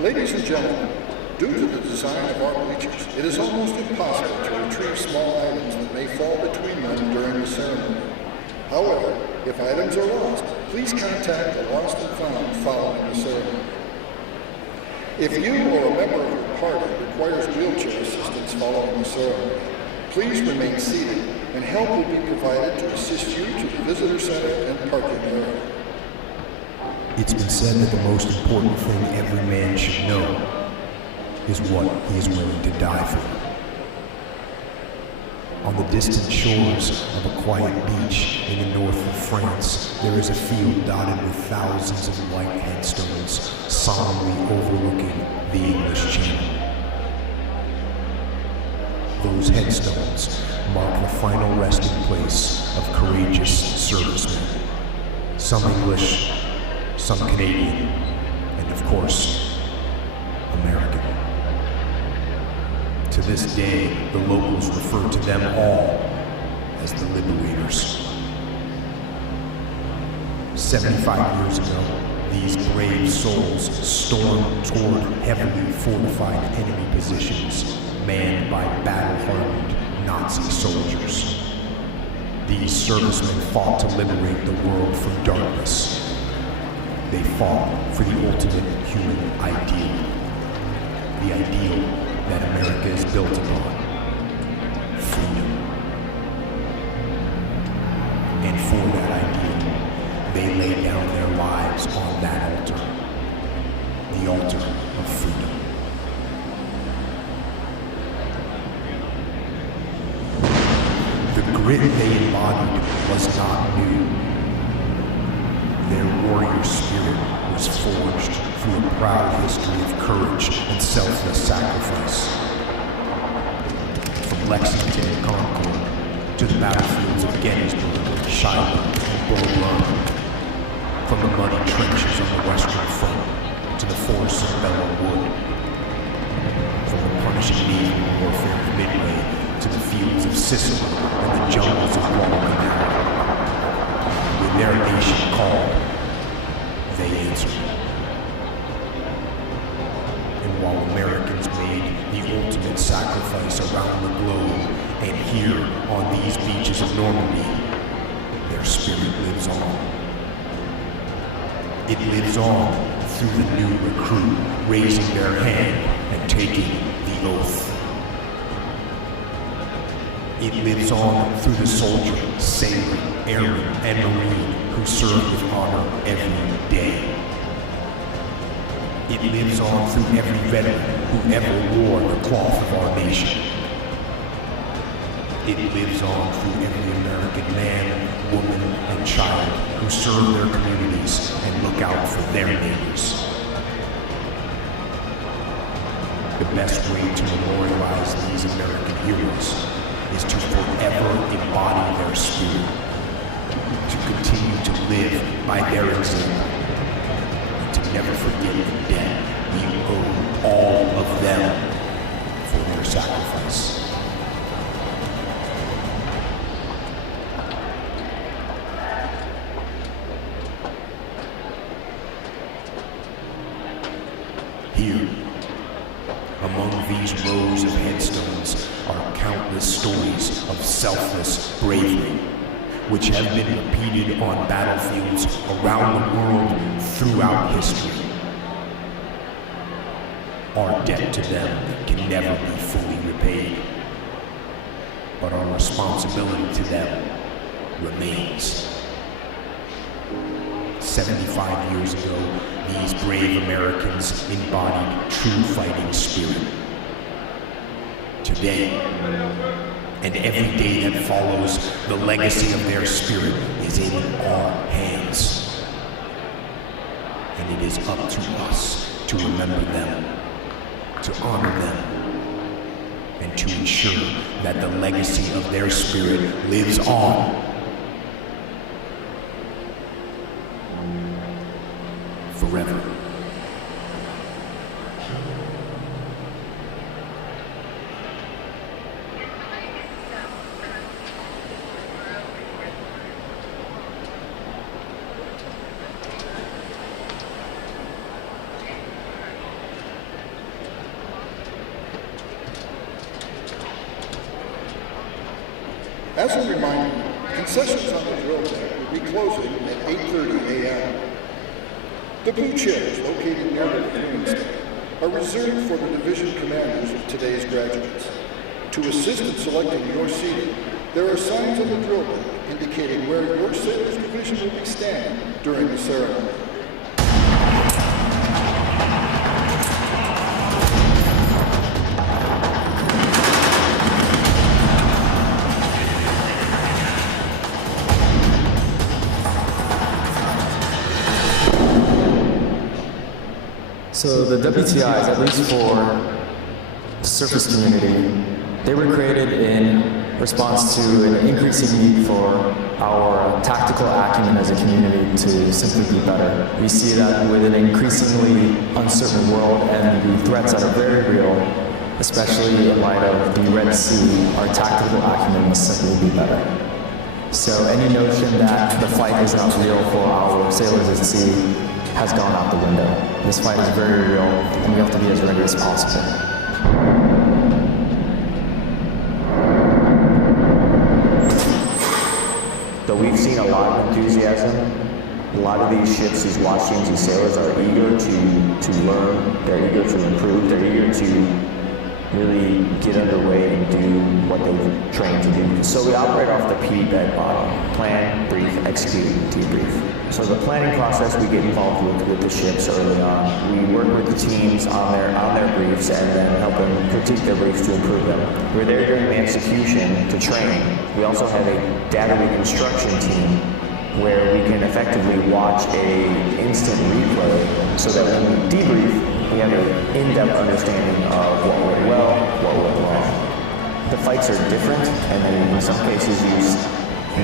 Ladies and gentlemen, due to the design of our bleachers, it is almost impossible to retrieve small items that may fall between them during the ceremony. However, if items are lost, please contact the Lost and Found following the ceremony. If you or a member of your party requires wheelchair assistance following the ceremony, please remain seated and help will be provided to assist you to the visitor center and parking area. It's been said that the most important thing every man should know is what he is willing to die for. On the distant shores of a quiet beach in the north of France, there is a field dotted with thousands of white headstones solemnly overlooking the English Channel. Those headstones mark the final resting place of courageous servicemen. Some English, some Canadian, and of course, American. To this day, the locals refer to them all as the Liberators. 75 years ago, these brave souls stormed toward heavily fortified enemy positions, manned by battle-hardened Nazi soldiers. These servicemen fought to liberate the world from darkness. They fought for the ultimate human ideal, the ideal that America is built upon, freedom. And for that ideal, they laid down their lives on that altar, the altar of freedom. The grit they embodied was not new. Their warrior spirit was forged through a proud history of courage and selfless sacrifice. From Lexington and Concord to the battlefields of Gettysburg, Shiloh, and Bull Run, from the muddy trenches on the Western Front to the forests of Belleau Wood, from the punishing naval warfare of Midway to the fields of Sicily and the jungles of Guadalcanal. When their nation called, they answered. And while Americans made the ultimate sacrifice around the globe and here on these beaches of Normandy, their spirit lives on. It lives on through the new recruit raising their hand and taking the oath. It lives on through the soldier, sailor, airman, and marine who serve with honor every day. It lives on through every veteran who ever wore the cloth of our nation. It lives on through every American man, woman, and child who serve their communities and look out for their neighbors. The best way to memorialize these American heroes is to forever embody their spirit, to continue to live by their example, and to never forget the debt we owe all of them for their sacrifice. Here, among these rows of headstones are countless stories of selfless bravery, which have been repeated on battlefields around the world throughout history. Our debt to them can never be fully repaid, but our responsibility to them remains. 75 years ago, these brave Americans embodied true fighting spirit. Today, and every day that follows, the legacy of their spirit is in our hands. And it is up to us to remember them, to honor them, and to ensure that the legacy of their spirit lives on forever. As a reminder, concessions on the drill deck will be closing at 8:30 a.m. The blue chairs located near the recruiting stand are reserved for the division commanders of today's graduates. To assist in selecting your seating, there are signs on the drill deck indicating where your sailor's division will be standing during the ceremony. So the WTIs, at least for the surface community, they were created in response to an increasing need for our tactical acumen as a community to simply be better. We see that with an increasingly uncertain world and the threats that are very real, especially in light of the Red Sea, our tactical acumen must simply be better. So any notion that the fight is not real for our sailors at sea has gone out the window. This fight is very real, and we have to be as ready as possible. So we've seen a lot of enthusiasm. A lot of these ships, these watch teams, these sailors are eager to learn, they're eager to improve, they're eager to really get underway and do what they've trained to do. So we operate off the P-bed model: plan, brief, execute, debrief. So the planning process, we get involved with the ships early on. We work with the teams on their briefs and then help them critique their briefs to improve them. We're there during the execution to train. We also have a data reconstruction team where we can effectively watch a instant replay so that when we debrief, we have an in-depth understanding of what went well, what went wrong. The fights are different, and then in some cases use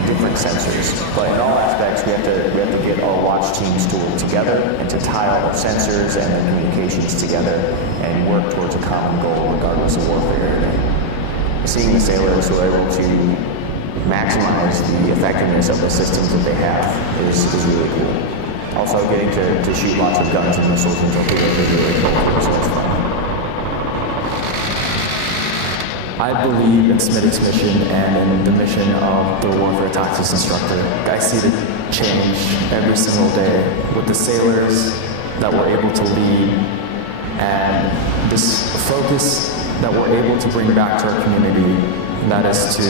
different sensors. But in all aspects, we have to get our watch teams to work together and to tie all our sensors and their communications together and work towards a common goal regardless of warfare area. Seeing the sailors who are able to maximize the effectiveness of the systems that they have is really cool. Also, getting to shoot lots of guns and missiles and torpedoes is really cool, so it's fun. I believe in Smitty's mission and in the mission of the Warfare Tactics Instructor. I see the change every single day with the sailors that we're able to lead and this focus that we're able to bring back to our community, that is to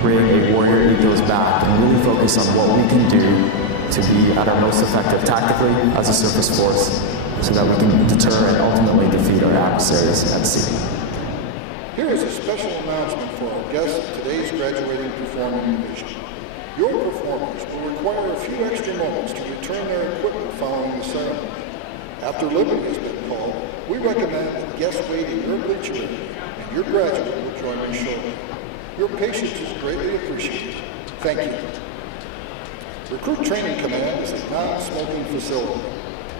bring a warrior ethos back and really focus on what we can do to be at our most effective tactically as a surface force so that we can deter and ultimately defeat our adversaries at sea. Here is a special announcement for our guests of today's graduating performing division. Your performers will require a few extra moments to return their equipment following the ceremony. After liberty has been called, we recommend that guests wait in your bleacher area, and your graduate will join me shortly. Your patience is greatly appreciated. Thank you. Recruit Training Command is a non-smoking facility.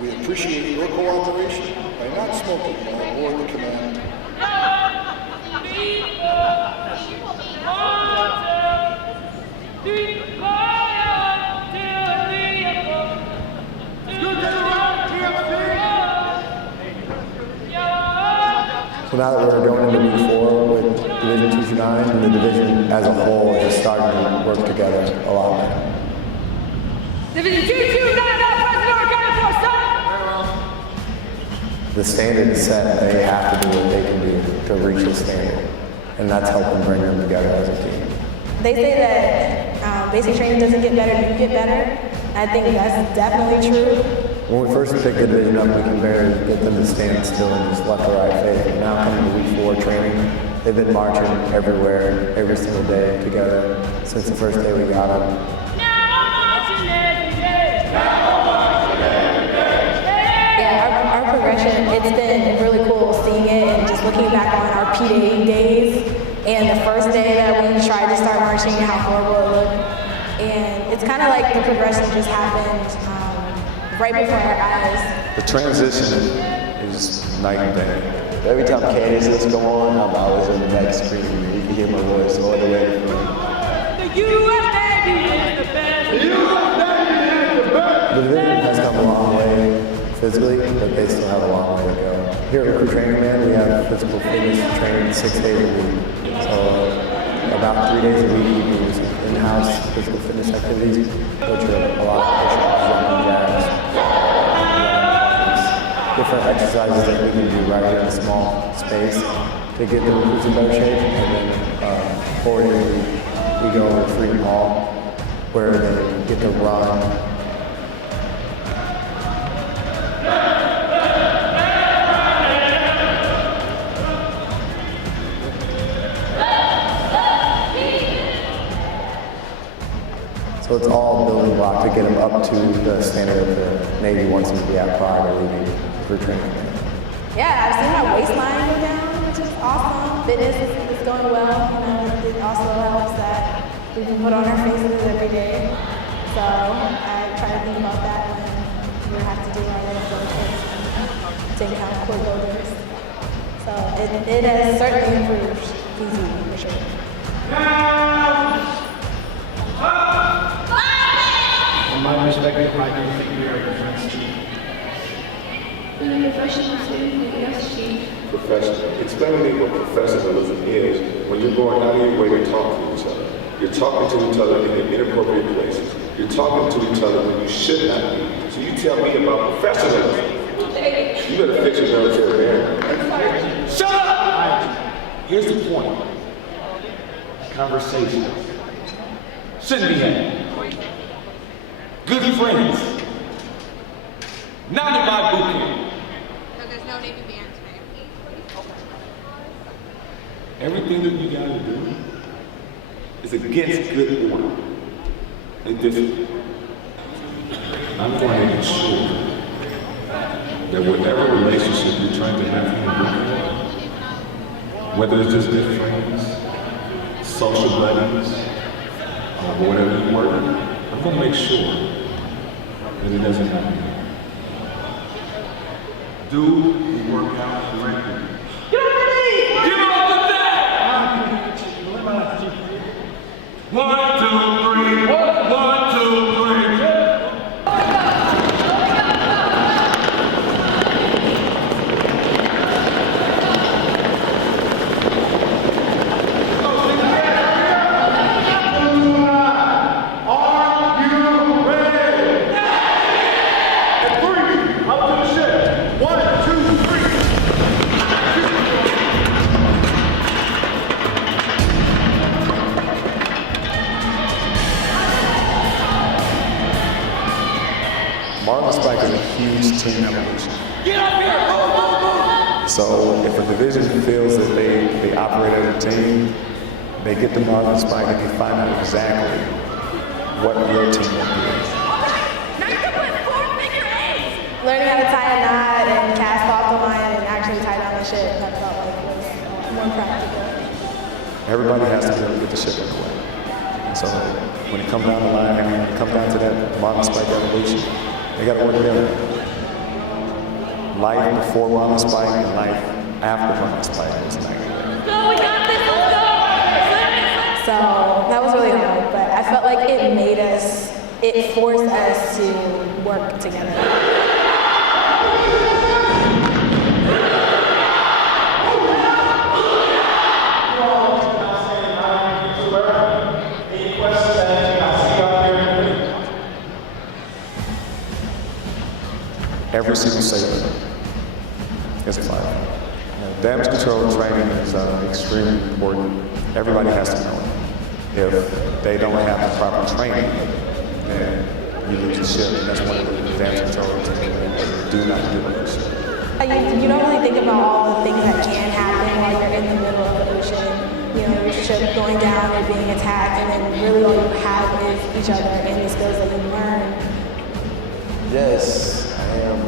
We appreciate your cooperation by not smoking while aboard the command. So now that we're going into week 4 with Division 229, and the division as a whole is starting to work together a lot better. Division 229, The standard is set, they have to do what they can do to reach the standard. And that's helping bring them together as a team. They say that basic training doesn't get better, you get better. I think that's definitely true. When we first picked the division up, we can barely get them to stand still and just left or right face. But now coming to week 4 training, they've been marching everywhere, every single day together since the first day we got them. Yeah, our progression, it's been really cool seeing it and just looking back on our P-Day days and the first day that we tried to start marching, how horrible it looked. And it's kind of like the progression just happened right before our eyes. The transition is night and day. Every time Candace go on, I'm always in the back screaming. You can hear my voice all the way from. The U.S. Navy is the best. The U.S. Navy is the best. The division has come a long way physically, but they still have a long way to go. Here at Recruit Training Command, we have physical fitness training 6 days a week. So a about 3 days a week, we do some in-house physical fitness activities, which are a lot of push-ups, jumping jacks, different exercises that we can do right here in a small space to get the glutes in better shape. And then 4 days a week, we go over to Freedom Hall, where they get to run. So it's all building block to get them up to the standard that the Navy wants them to be at prior to leaving for training. Yeah, I've seen my waistline go down, which is awesome. Fitness is going well. You know, it also helps that we can put on our faces every day. So I try to think about that when we have to do our little photos, take out core builders. So it has certainly improved PZ for sure. From my perspective, I do think we are a difference team. When a professional student, yes, Chief. Professional. Explain to me what professionalism is when you're going out of your way to talk to each other. You're talking to each other in inappropriate places. You're talking to each other when you should not be. So you tell me about professionalism. You better fix your military there. Shut up! Here's the point. Conversation. Shouldn't be had. Good friends. Not in my boot camp. So there's no need to be answering. Everything that you gotta do is against good order and discipline. I'm going to ensure that whatever relationship you're trying to have in the boot camp, whether it's just good friends, social buddies, or whatever you work, I'm going to make sure that it doesn't happen. Do the workout correctly. Get on your knees! Give up the deck! 1, 2, 3. 1, 2, 3. Spike is a huge team evolution. Get up here! Move, move, move! So if a division feels that they operate as a team, they get the Marlin Spike and they find out exactly what your teamwork is. Learning how to tie a knot and cast off the line and actually tie down the ship, I felt like was more practical. Everybody has to be able to get the ship in the way. And so when it comes down the line, when it comes down to that Marlin Spike evolution, they got to work together. Life before Marlin Spike and life after Marlin Spike was night. Go, we got this, let's go! So that was really hard, but I felt like it forced us to work together. Every single sailor is a fighter. Damage control training is extremely important. Everybody has to know it. If they don't have the proper training, then you lose the ship. And that's one of the damage control techniques. Do not do it. You don't really think about all the things that can happen while you're in the middle of the ocean. You know, your ship going down and being attacked, and then really all you have is each other and the skills that you learn. Yes, I am.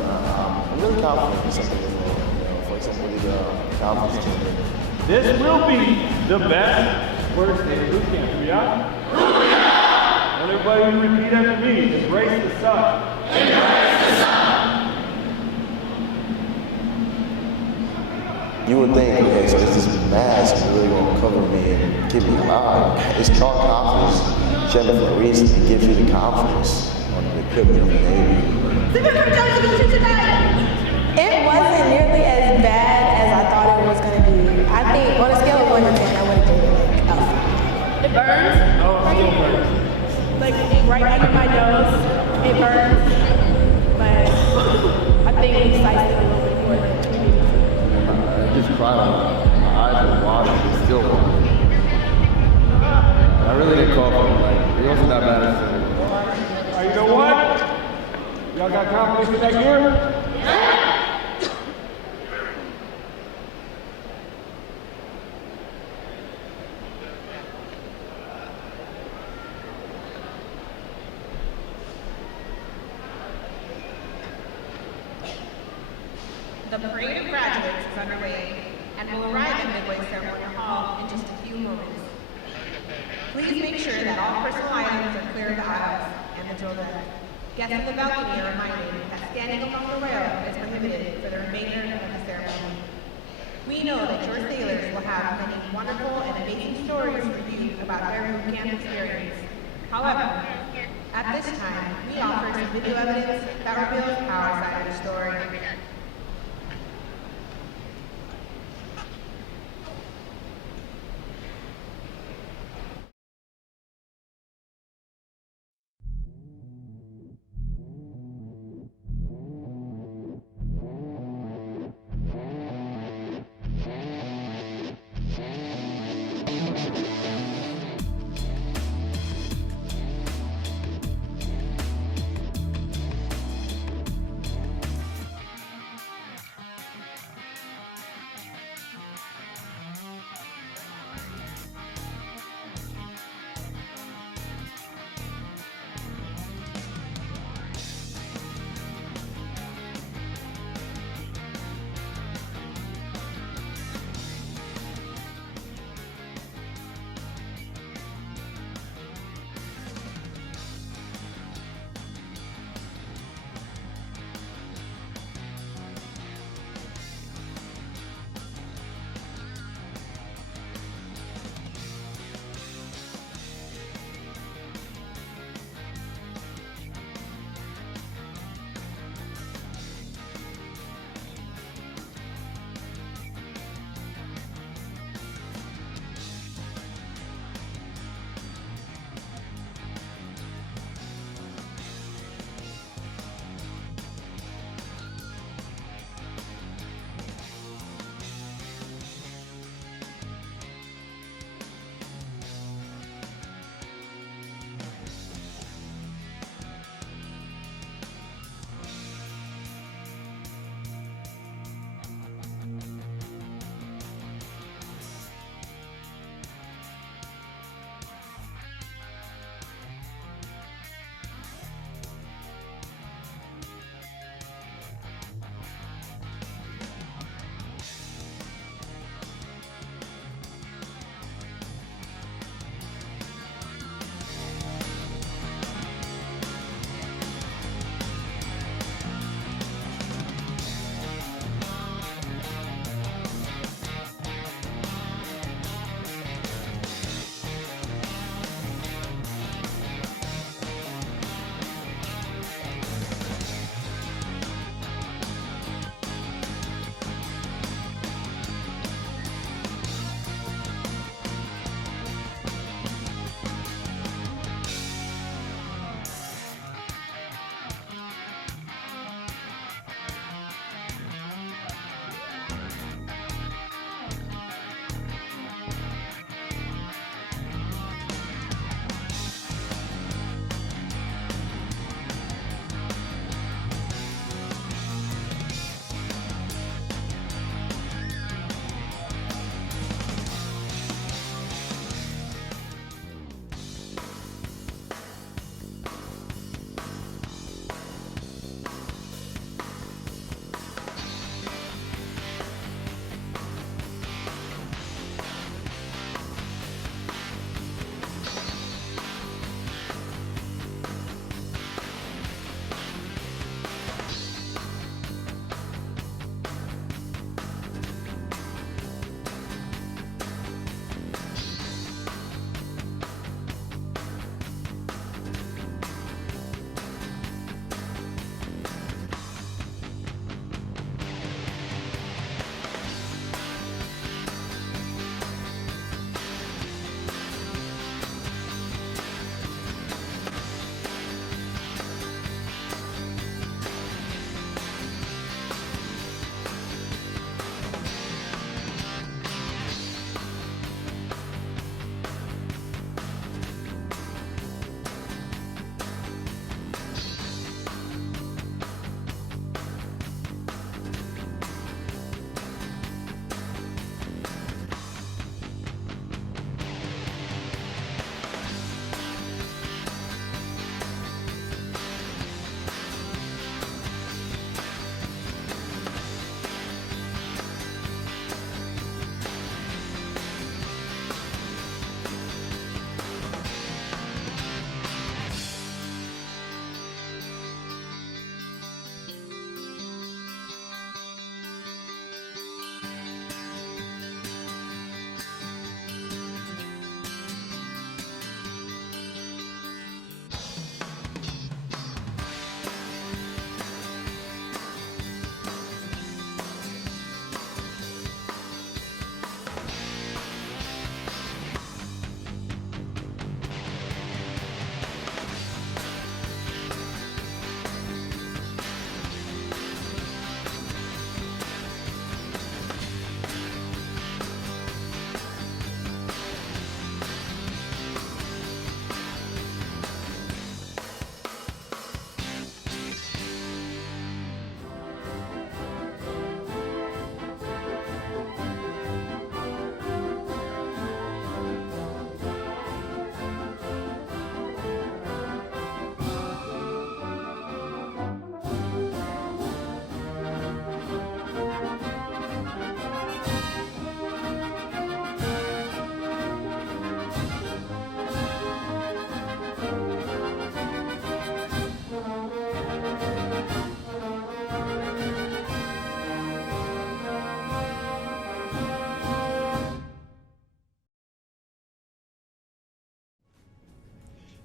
I'm really confident in something as well. You know, for example, the conference chamber. This will be the best first day boot camp, yeah? And everybody repeat after me. Embrace the sun. Embrace the sun. You would think, okay, so this mask is really going to cover me and give me it's called confidence. Chamber for a reason to give you the confidence on the equipment of the Navy. It wasn't nearly as bad as I thought it was going to be. I think on a scale of 1 to 10, I would have gave it like a 5. finally, my eyes were watering, but still watering. I really didn't call for him. Like, he wasn't that bad at You know what? Y'all got confidence in that gear? The parade of graduates is underway and will arrive at Midway Ceremonial Hall in just a few moments. Please make sure that all personal items are clear of the aisles and the drill deck. Guests in the balcony are reminded that standing along the rail is prohibited for the remainder of the ceremony. We know that your sailors will have many wonderful and amazing stories for you about their boot camp experience. However, at this time, we offer some video evidence that reveals our side of the story.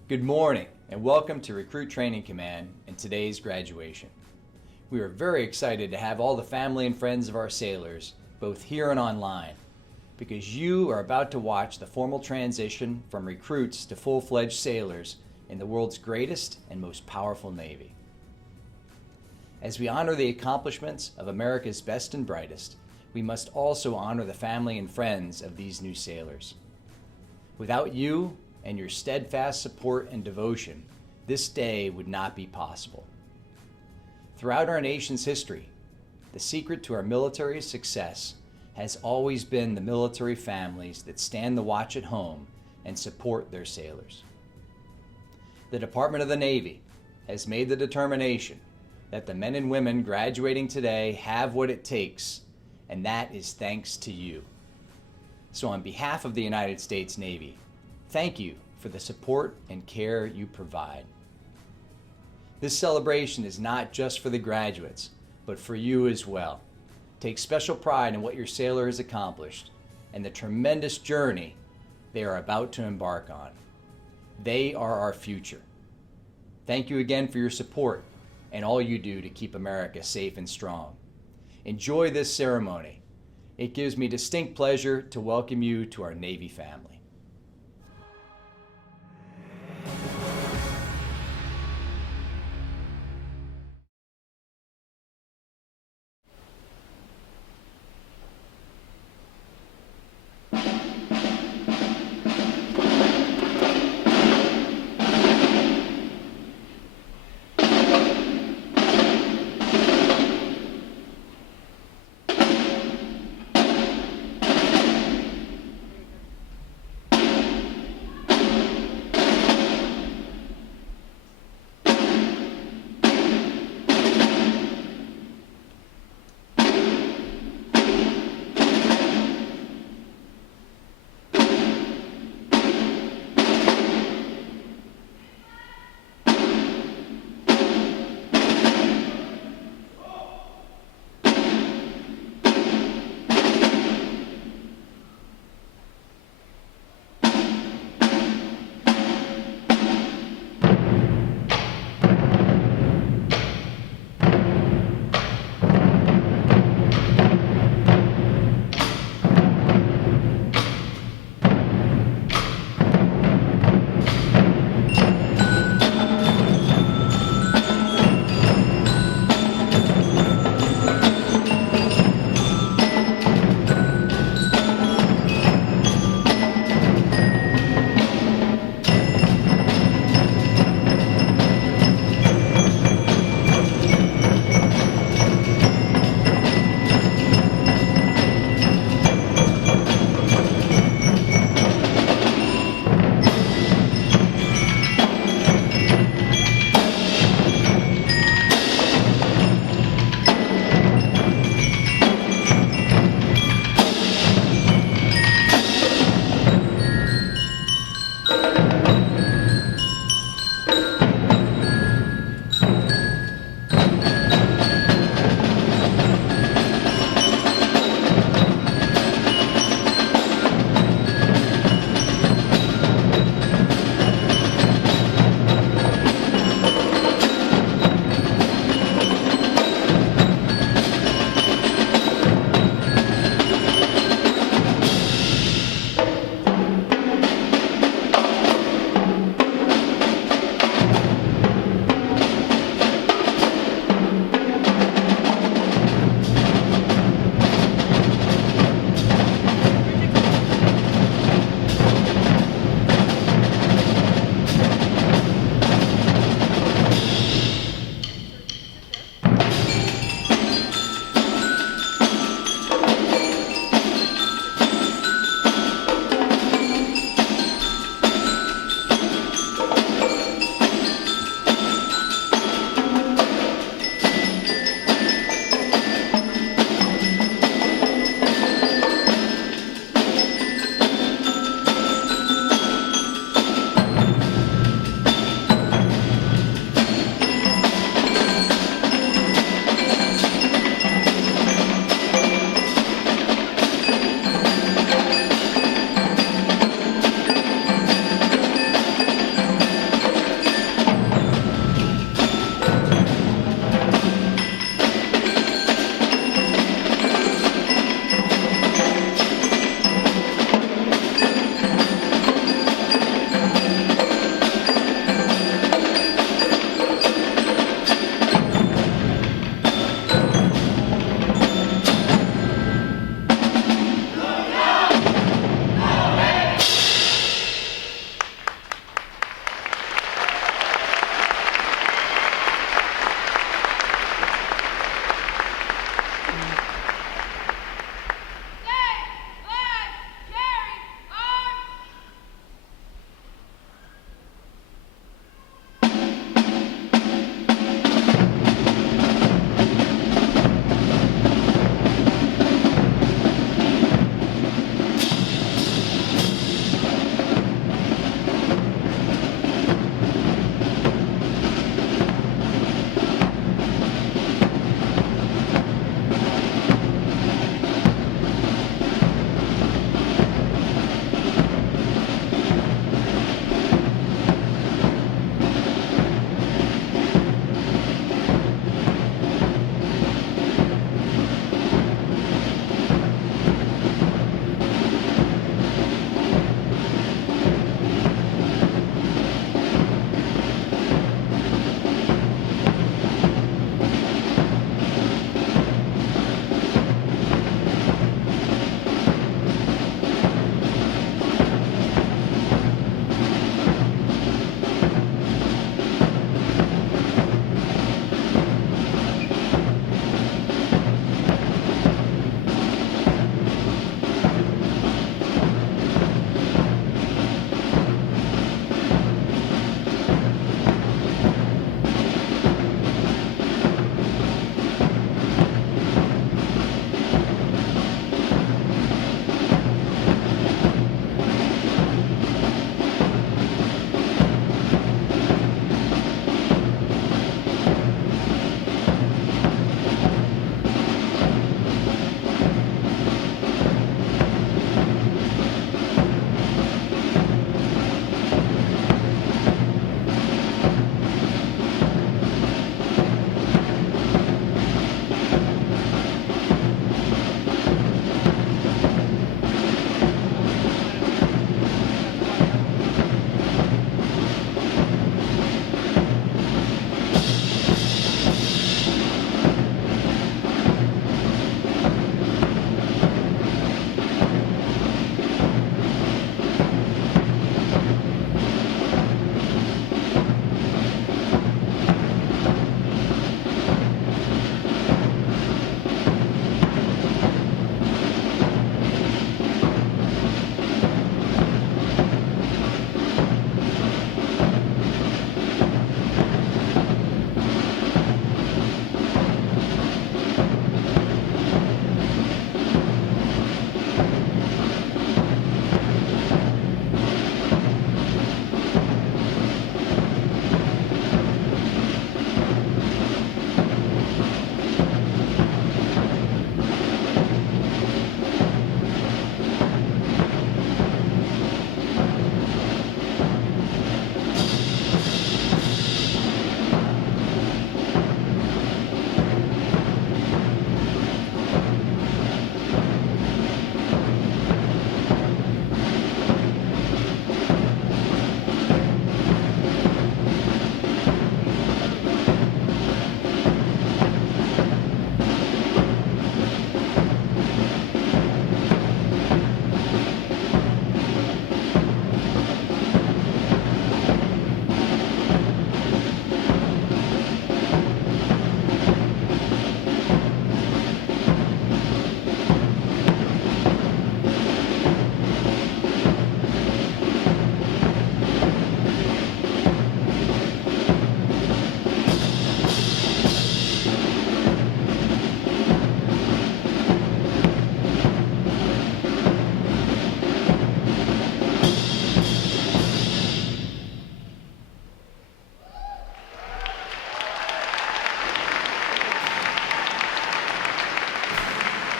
Good morning and welcome to Recruit Training Command and today's graduation. We are very excited to have all the family and friends of our sailors, both here and online, because you are about to watch the formal transition from recruits to full-fledged sailors in the world's greatest and most powerful Navy. As we honor the accomplishments of America's best and brightest, we must also honor the family and friends of these new sailors. Without you and your steadfast support and devotion, this day would not be possible. Throughout our nation's history, the secret to our military's success has always been the military families that stand the watch at home and support their sailors. The Department of the Navy has made the determination that the men and women graduating today have what it takes, and that is thanks to you. So on behalf of the United States Navy, thank you for the support and care you provide. This celebration is not just for the graduates, but for you as well. Take special pride in what your sailor has accomplished and the tremendous journey they are about to embark on. They are our future. Thank you again for your support and all you do to keep America safe and strong. Enjoy this ceremony. It gives me distinct pleasure to welcome you to our Navy family.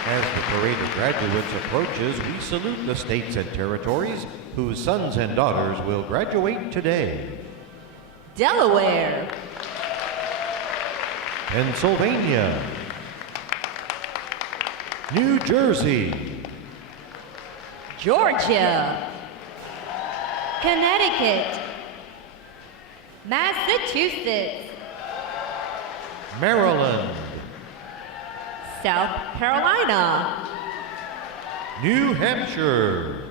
As the parade of graduates approaches, we salute the states and territories whose sons and daughters will graduate today. Delaware, Pennsylvania, New Jersey, Georgia, Connecticut, Massachusetts, Maryland, South Carolina, New Hampshire,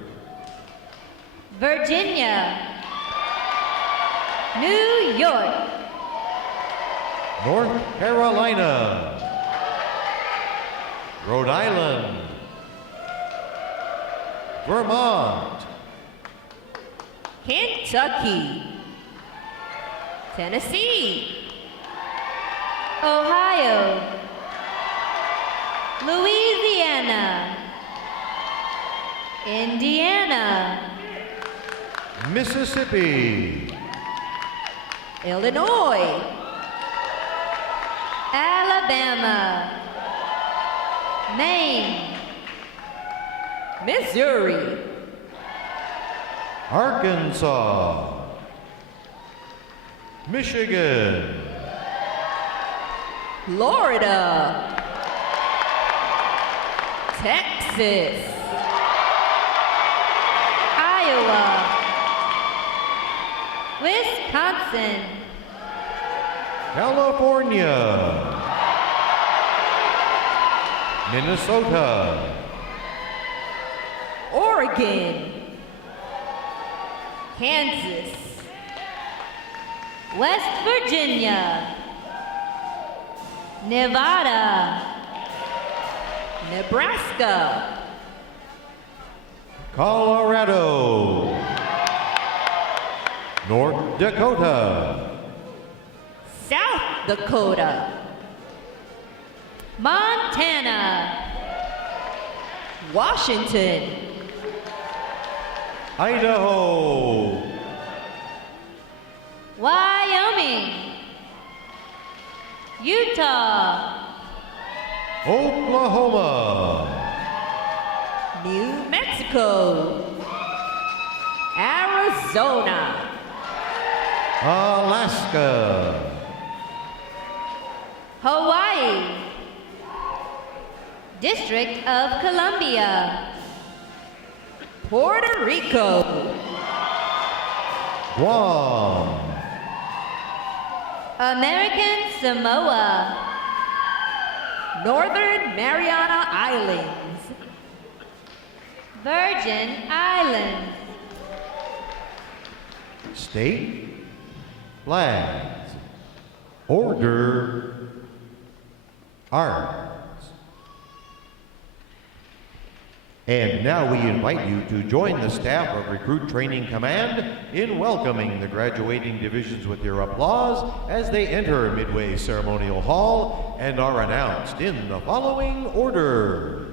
Virginia, New York, North Carolina, Rhode Island, Vermont, Kentucky, Tennessee, Ohio, Louisiana, Indiana, Mississippi, Illinois, Alabama, Maine, Missouri, Arkansas, Michigan, Florida, Texas, Iowa, Wisconsin, California, Minnesota, Oregon, Kansas, West Virginia, Nevada, Nebraska, Colorado, North Dakota, South Dakota, Montana, Washington, Idaho, Wyoming, Utah, Oklahoma, New Mexico, Arizona, Alaska, Hawaii, District of Columbia, Puerto Rico, Guam, American Samoa, Northern Mariana Islands, Virgin Islands, state flags, order, arms. And now we invite you to join the staff of Recruit Training Command in welcoming the graduating divisions with your applause as they enter Midway Ceremonial Hall and are announced in the following order.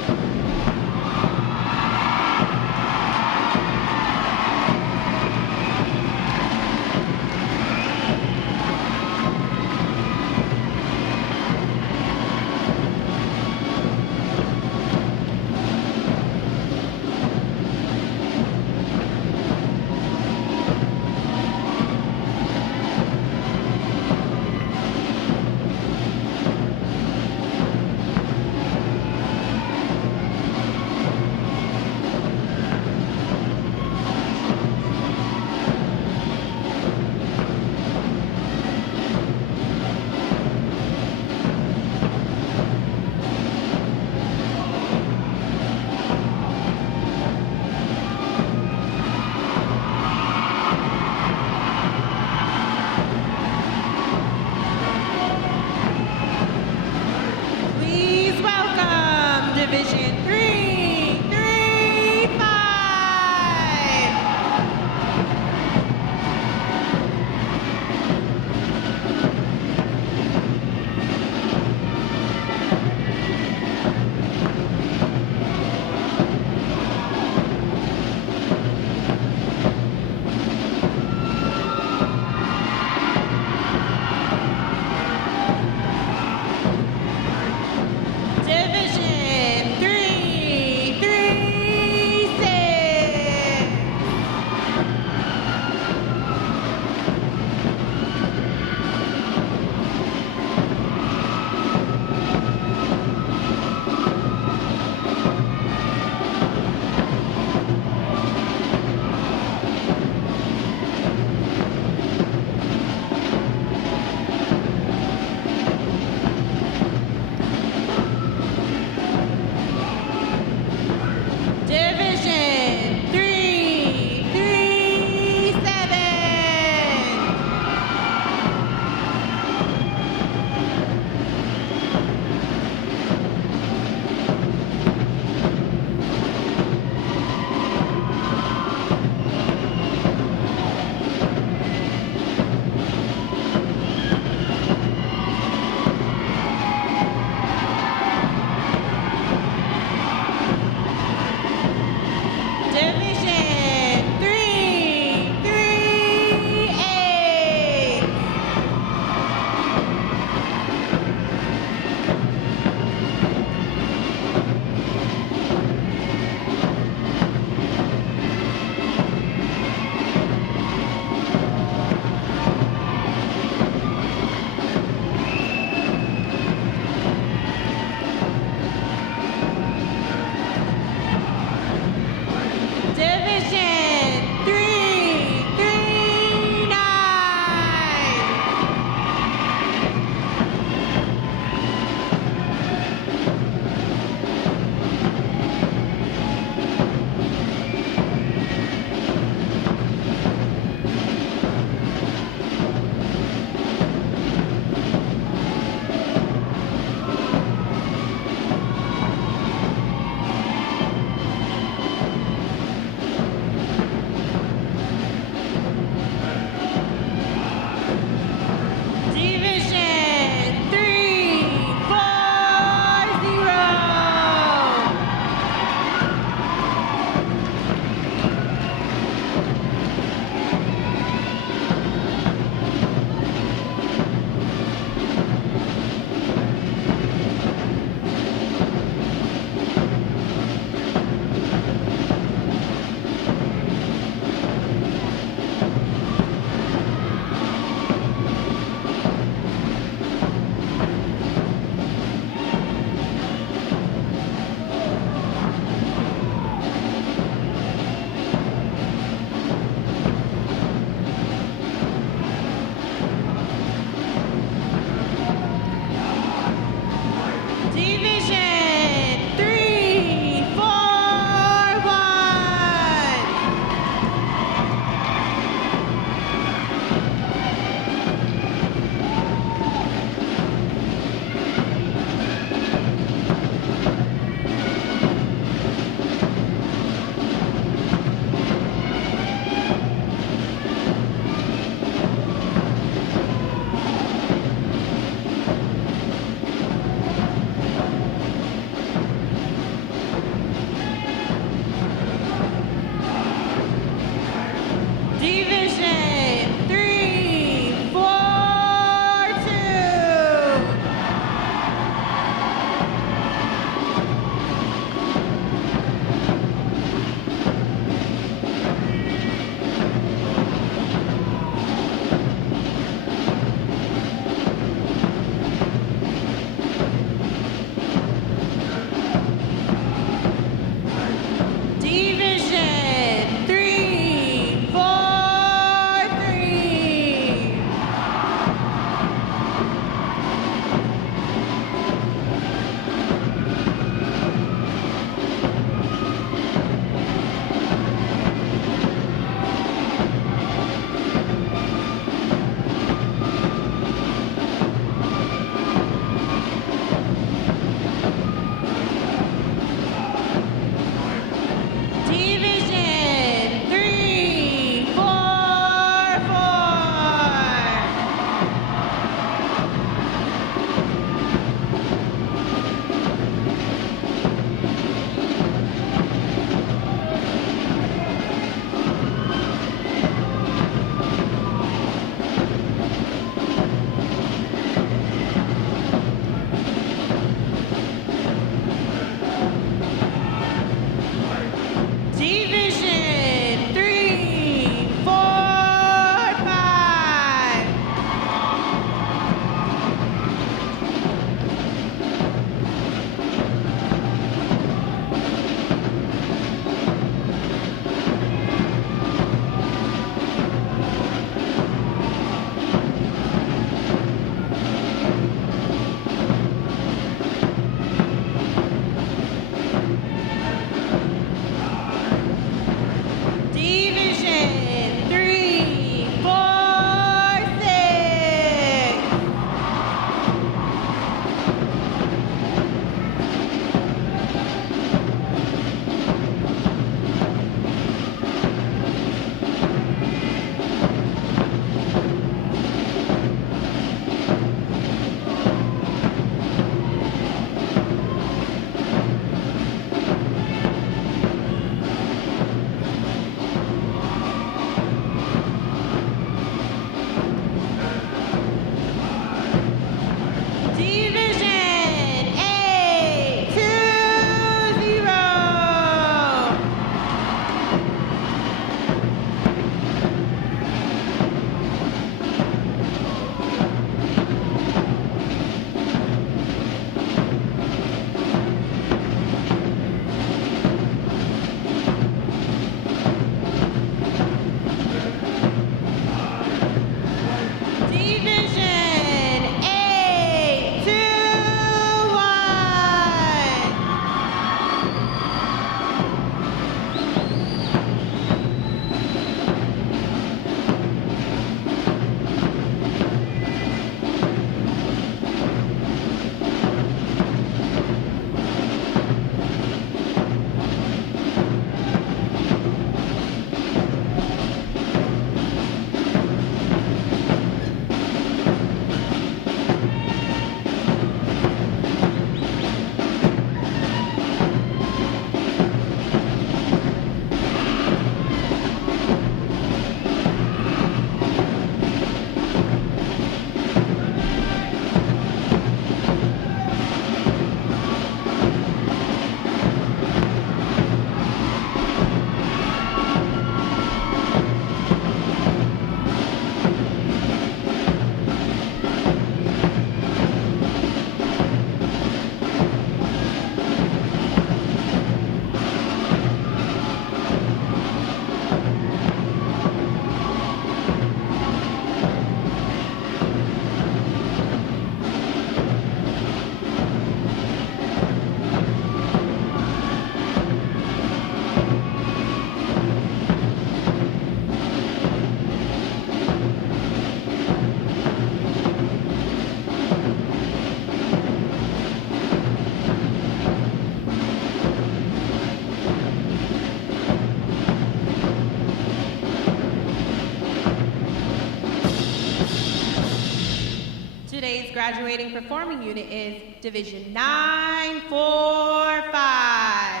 Today's graduating performing unit is Division 945.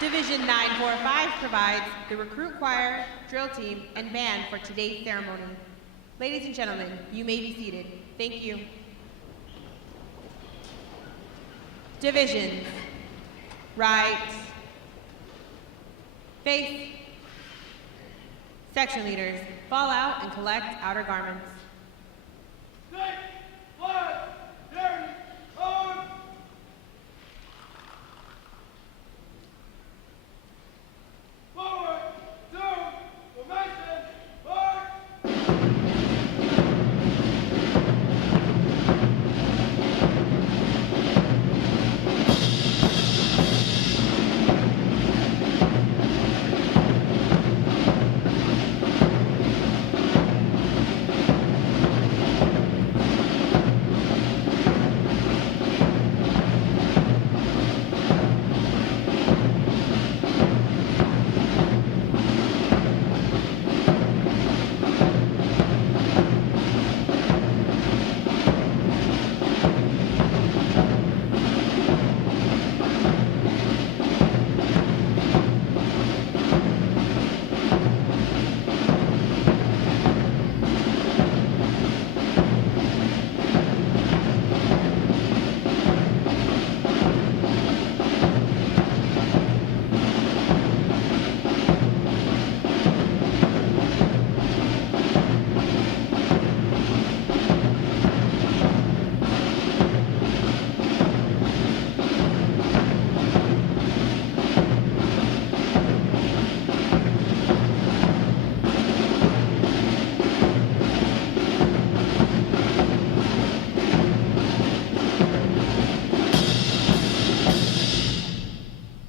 Division 945 provides the recruit choir, drill team, and band for today's ceremony. Ladies and gentlemen, you may be seated. Thank you. Divisions. Right. Face. Section leaders, fall out and collect outer garments.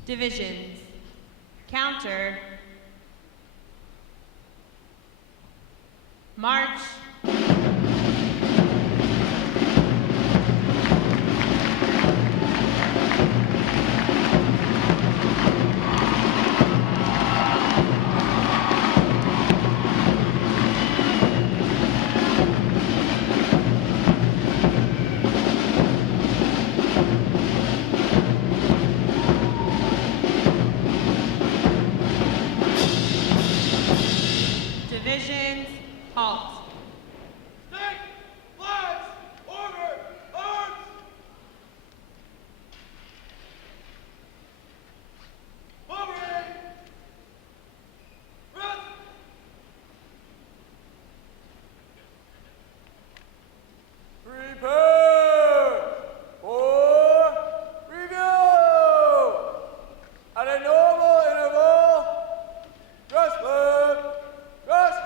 Divisions. Counter. March. Divisions, halt. Stick, flags, order, arms! Forward! Rest! Prepare for review! At a normal interval, dress left. Rest!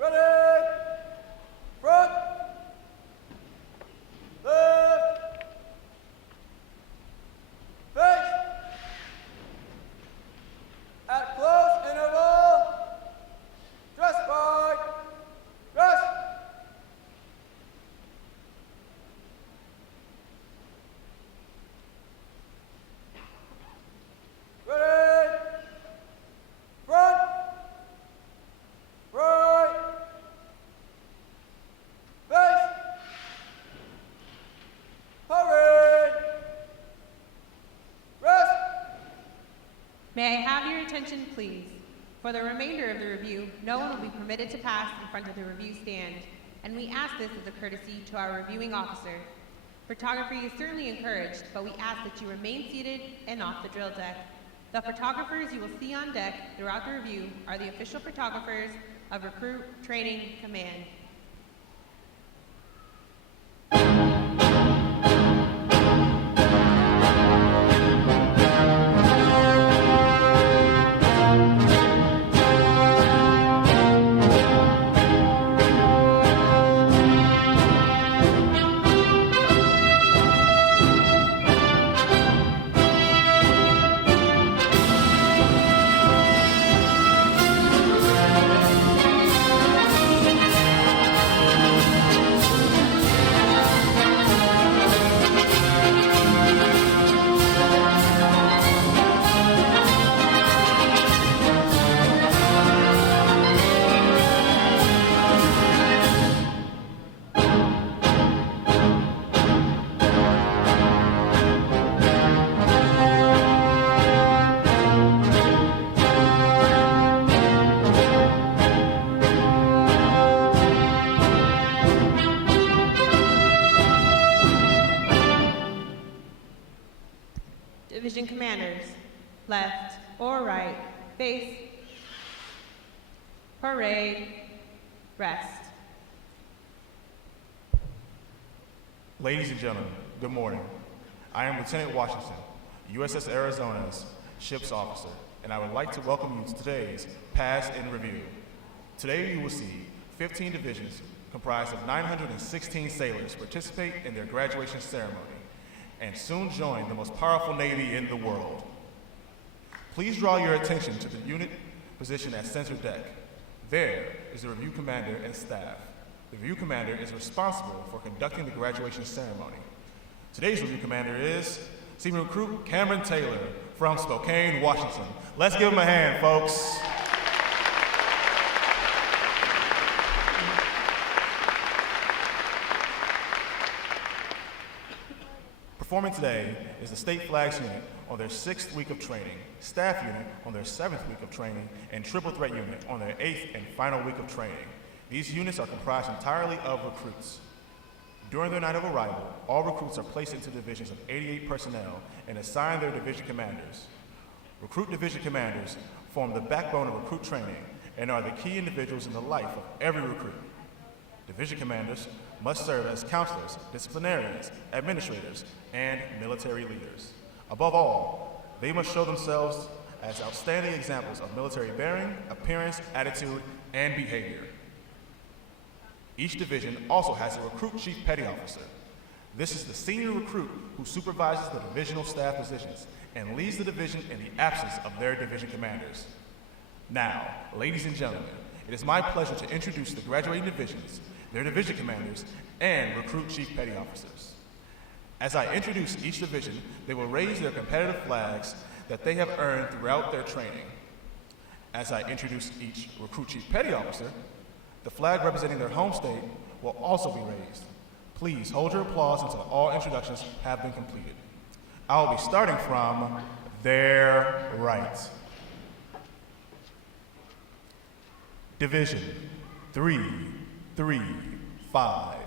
Ready! Front! Left! Face! At close interval, dress by. Rest! Ready? Front. Right. Face. Parade. Rest. May I have your attention, please? For the remainder of the review, no one will be permitted to pass in front of the review stand, and we ask this as a courtesy to our reviewing officer. Photography is certainly encouraged, but we ask that you remain seated and off the drill deck. The photographers you will see on deck throughout the review are the official photographers of Recruit Training Command. Division commanders, left or right, face, parade, rest. Ladies and gentlemen, good morning. I am Lieutenant Washington, USS Arizona's ship's officer, and I would like to welcome you to today's Pass in Review. Today you will see 15 divisions comprised of 916 sailors participate in their graduation ceremony and soon join the most powerful Navy in the world. Please draw your attention to the unit position at center deck. There is the review commander and staff. The review commander is responsible for conducting the graduation ceremony. Today's review commander is Seaman Recruit Cameron Taylor from Spokane, Washington. Let's give him a hand, folks. Performing today is the State Flags Unit on their 6th week of training, Staff Unit on their 7th week of training, and Triple Threat Unit on their 8th and final week of training. These units are comprised entirely of recruits. During their night of arrival, all recruits are placed into divisions of 88 personnel and assigned their division commanders. Recruit division commanders form the backbone of recruit training and are the key individuals in the life of every recruit. Division commanders must serve as counselors, disciplinarians, administrators, and military leaders. Above all, they must show themselves as outstanding examples of military bearing, appearance, attitude, and behavior. Each division also has a recruit chief petty officer. This is the senior recruit who supervises the divisional staff positions and leads the division in the absence of their division commanders. Now, ladies and gentlemen, it is my pleasure to introduce the graduating divisions, their division commanders, and recruit chief petty officers. As I introduce each division, they will raise their competitive flags that they have earned throughout their training. As I introduce each recruit chief petty officer, the flag representing their home state will also be raised. Please hold your applause until all introductions have been completed. I will be starting from their right. Division 335.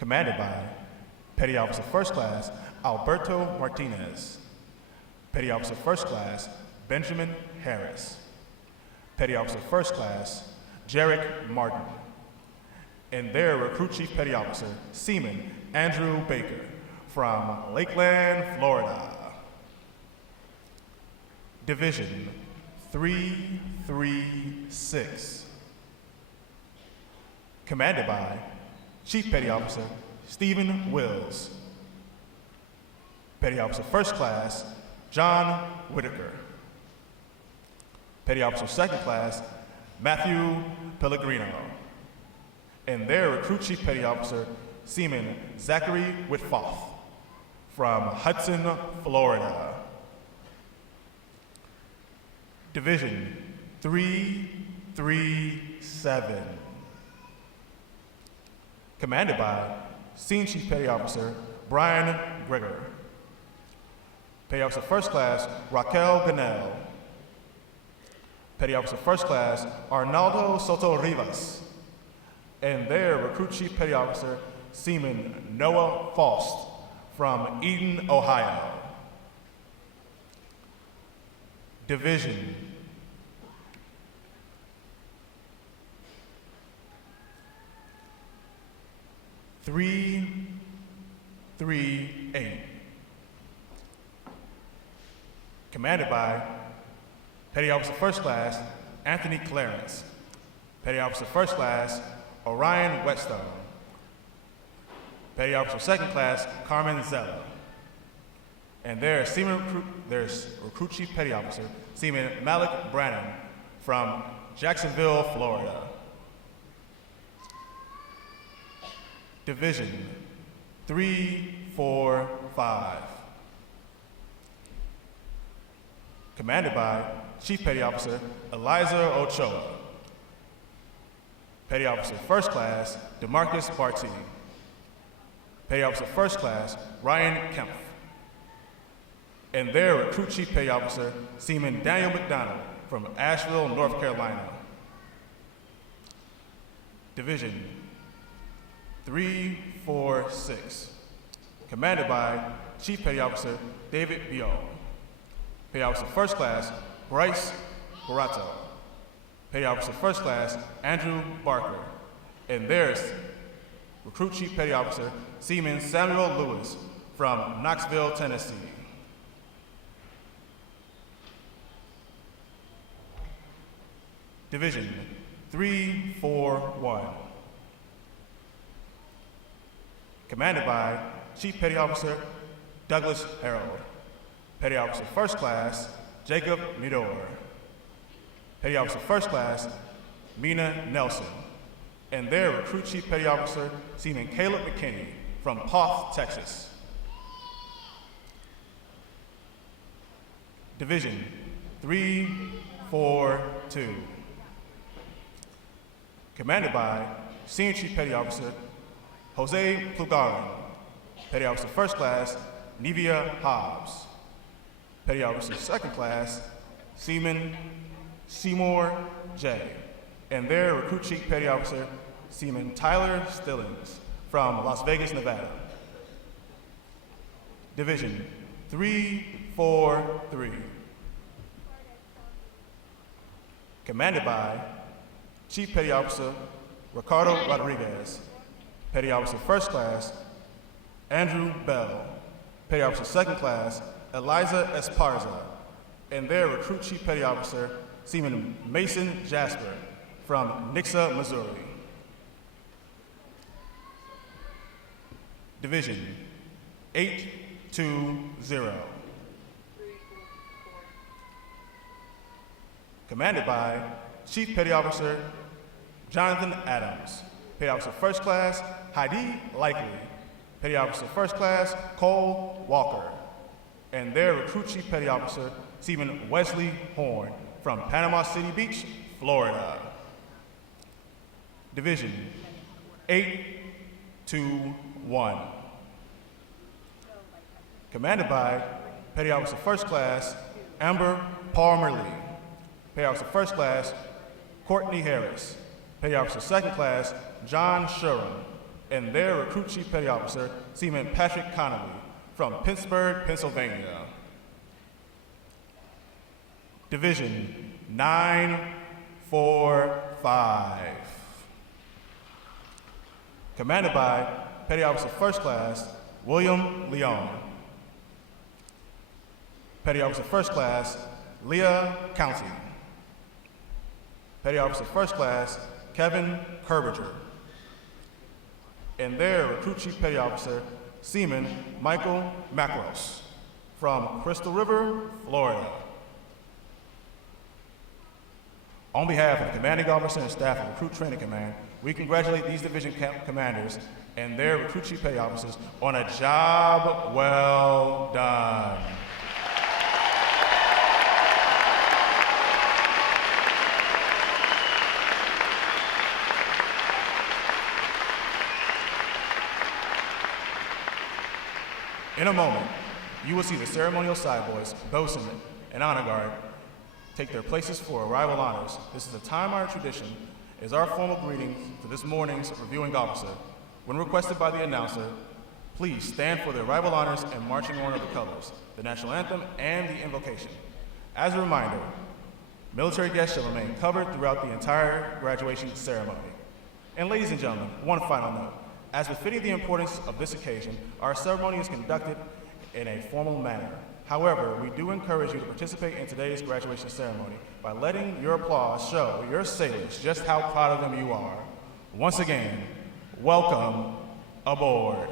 Commanded by Petty Officer First Class Alberto Martinez. Petty Officer First Class Benjamin Harris. Petty Officer First Class Jarek Martin. And their Recruit Chief Petty Officer, Seaman Andrew Baker from Lakeland, Florida. Division 336. Commanded by Chief Petty Officer Stephen Wills. Petty Officer First Class John Whitaker. Petty Officer Second Class Matthew Pellegrino. And their Recruit Chief Petty Officer Seaman Zachary Whitfoth from Hudson, Florida. Division 337. Commanded by Scene Chief Petty Officer Brian Greger. Petty Officer First Class Raquel Ganell. Petty Officer First Class Arnaldo Soto Rivas. And their Recruit Chief Petty Officer Seaman Noah Faust from Eden, Ohio. Division 338. Commanded by Petty Officer First Class Anthony Clarence. Petty Officer First Class Orion Whetstone. Petty Officer Second Class Carmen Zella. And there's Recruit Chief Petty Officer Seaman Malik Brannon from Jacksonville, Florida. Division 345. Commanded by Chief Petty Officer Eliza Ochoa. Petty Officer First Class DeMarcus Barty. Petty Officer First Class Ryan Kempf. And their Recruit Chief Petty Officer Seaman Daniel McDonald from Asheville, North Carolina. Division 346. commanded by Chief Petty Officer David Bio. Petty Officer First Class Bryce Borato. Petty Officer First Class Andrew Barker. And there's Recruit Chief Petty Officer Seaman Samuel Lewis from Knoxville, Tennessee. Division 341. Commanded by Chief Petty Officer Douglas Harold. Petty Officer First Class Jacob Midor. Petty Officer First Class Mina Nelson. And their Recruit Chief Petty Officer Seaman Caleb McKinney from Poth, Texas. Division 342. Commanded by Senior Chief Petty Officer Jose Plugarin. Petty Officer First Class Nevia Hobbs. Petty Officer Second Class Seaman Seymour J. And their Recruit Chief Petty Officer Seaman Tyler Stillings from Las Vegas, Nevada. Division 343. Commanded by Chief Petty Officer Ricardo Rodriguez. Petty Officer First Class Andrew Bell. Petty Officer Second Class Eliza Esparza. And their Recruit Chief Petty Officer Seaman Mason Jasper from Nixa, Missouri. Division 820. Commanded by Chief Petty Officer Jonathan Adams. Petty Officer First Class Heidi Likely. Petty Officer First Class Cole Walker. And their Recruit Chief Petty Officer Seaman Wesley Horn from Panama City Beach, Florida. Division 821. Commanded by Petty Officer First Class Amber Palmer-Lee. Petty Officer First Class Courtney Harris. Petty Officer Second Class John Shurum. And their Recruit Chief Petty Officer Seaman Patrick Connolly from Pittsburgh, Pennsylvania. Division 945. Commanded by Petty Officer First Class William Leon. Petty Officer First Class Leah County. Petty Officer First Class Kevin Kerberger. And their Recruit Chief Petty Officer Seaman Michael Macros from Crystal River, Florida. On behalf of the Commanding Officer and staff of Recruit Training Command, we congratulate these division commanders and their Recruit Chief Petty Officers on a job well done. In a moment, you will see the ceremonial side boys, bosun, and honor guard take their places for arrival honors. This is a time-honored tradition as our formal greeting to this morning's reviewing officer. When requested by the announcer, please stand for the arrival honors and marching order of the colors, the national anthem, and the invocation. As a reminder, military guests shall remain covered throughout the entire graduation ceremony. And ladies and gentlemen, one final note. As befitting the importance of this occasion, our ceremony is conducted in a formal manner. However, we do encourage you to participate in today's graduation ceremony by letting your applause show your sailors just how proud of them you are. Once again, welcome aboard.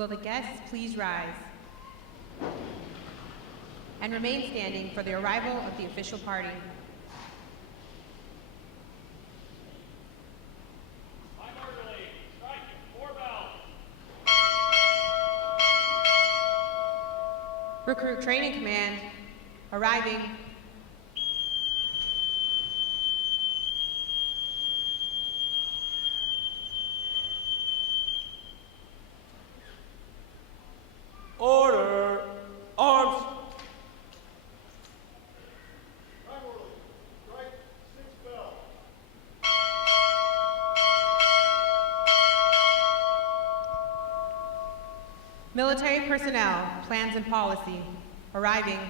Will the guests please rise and remain standing for the arrival of the official party? Recruit Training Command, arriving. Order! Arms! Military personnel, plans and policy, arriving.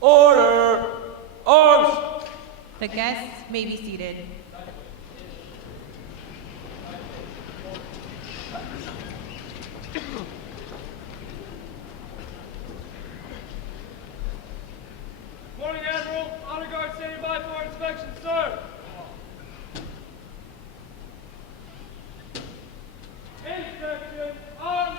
Order! Arms! The guests may be seated. Morning, Admiral. Honor Guard standing by for inspection, sir. Inspection on.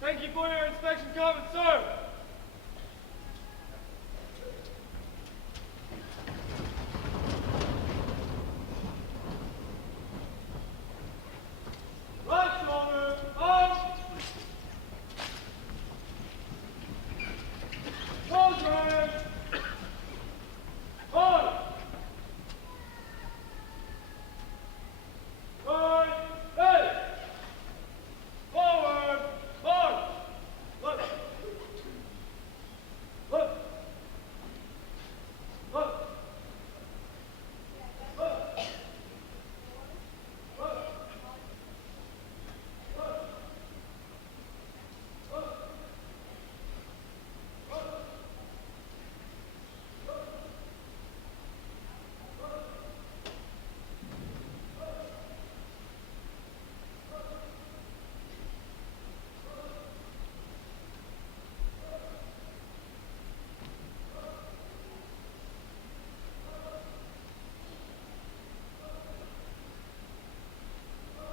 Thank you for your inspection comments, sir. Right shoulder, up. Shoulder, on. Right, hey. Forward, march. Look. Look. Look. Look. Look.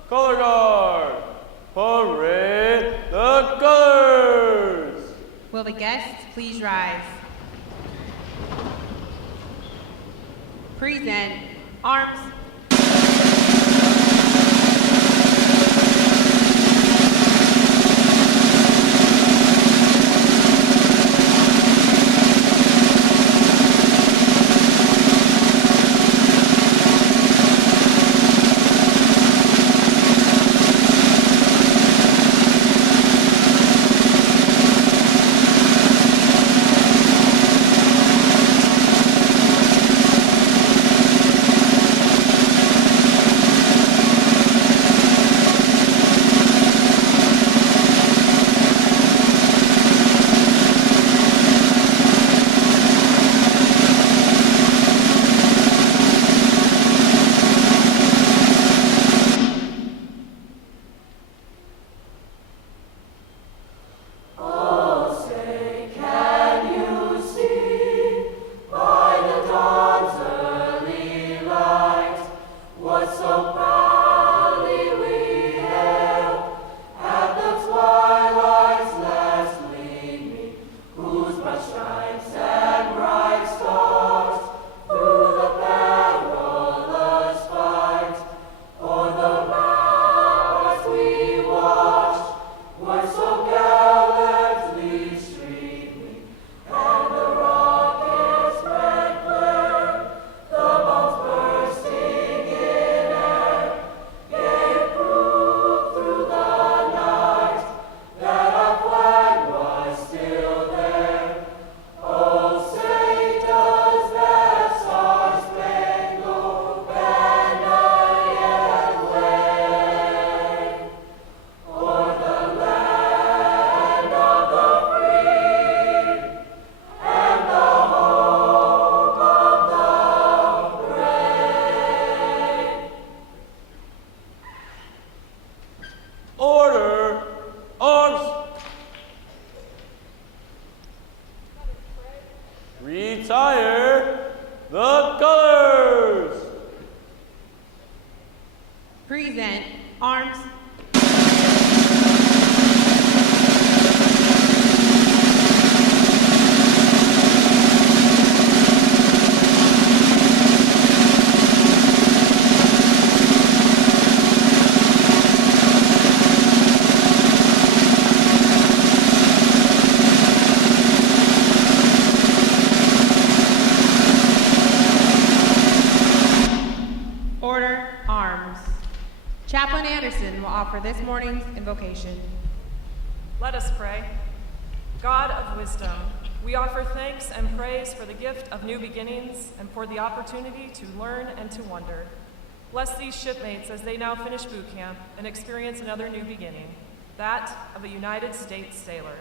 Color guard, parade. Will the guests please rise? Present arms. Retire the colors. Present arms. Chaplain Anderson will offer this morning's invocation. Let us pray. God of wisdom, we offer thanks and praise for the gift of new beginnings and for the opportunity to learn and to wonder. Bless these shipmates as they now finish boot camp and experience another new beginning, that of a United States sailor.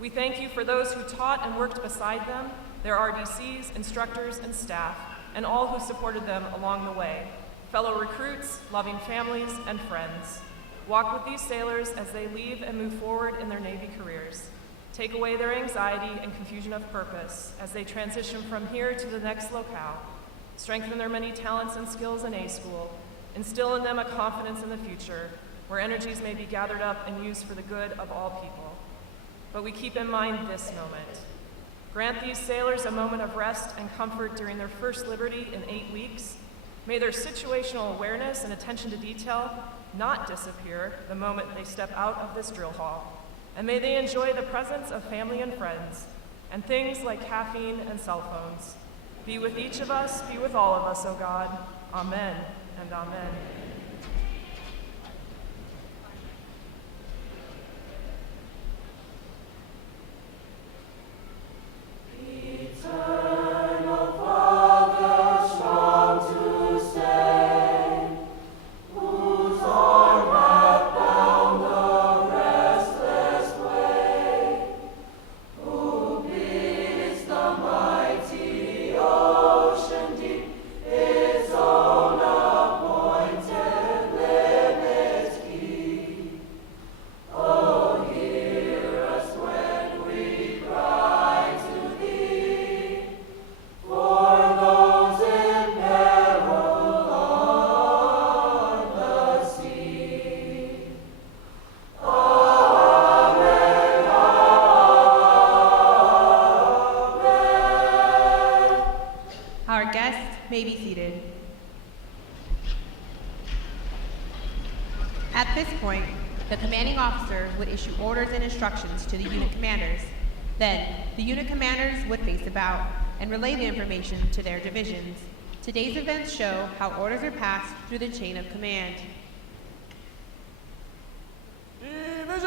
We thank you for those who taught and worked beside them, their RDCs, instructors, and staff, and all who supported them along the way. Fellow recruits, loving families, and friends. Walk with these sailors as they leave and move forward in their Navy careers. Take away their anxiety and confusion of purpose as they transition from here to the next locale. Strengthen their many talents and skills in A School. Instill in them a confidence in the future, where energies may be gathered up and used for the good of all people. But we keep in mind this moment. Grant these sailors a moment of rest and comfort during their first liberty in 8 weeks. May their situational awareness and attention to detail not disappear the moment they step out of this drill hall. And may they enjoy the presence of family and friends, and things like caffeine and cell phones. Be with each of us, be with all of us, O God. Amen and amen. Ocean deep, his own appointed. may be seated. At this point, the commanding officer would issue orders and instructions to the unit commanders. Then, the unit commanders would face about and relay the information to their divisions. Today's events show how orders are passed through the chain of command. Divisions!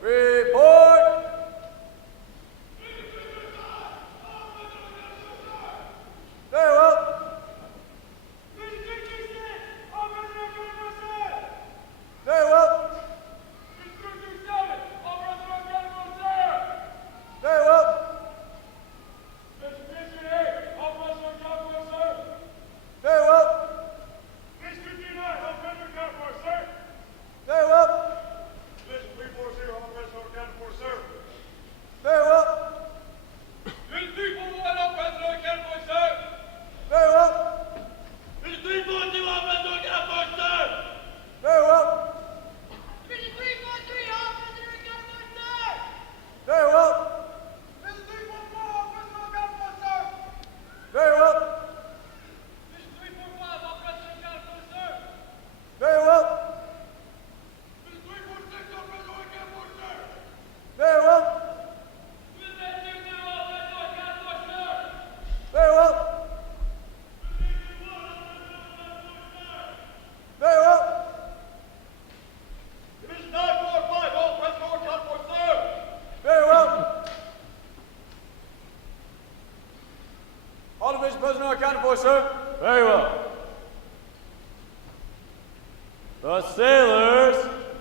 Report! Very well. Very well. Very well. Very well. Very well. Very well. Very well. Very well. Very well. Very well. Very well. Very well. Very well. Very well. Division 945, all present or accounted for, sir. Very well. All division present or accounted for, sir. Very well. The sailors,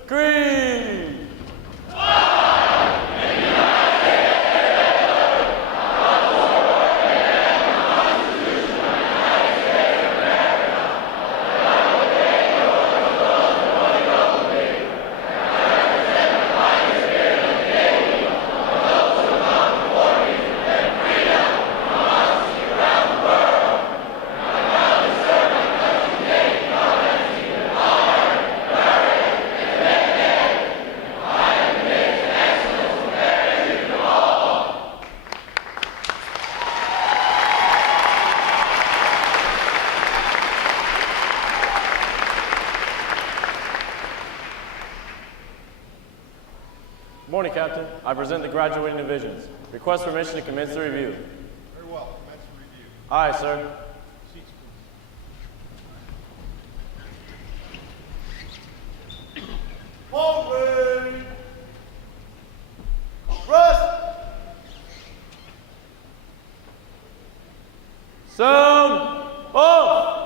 green. Morning, Captain. I present the graduating divisions. Request permission to commence the review. Very well. Commence the review. Aye, sir. Seats, please. Forward. Rest. Sound off.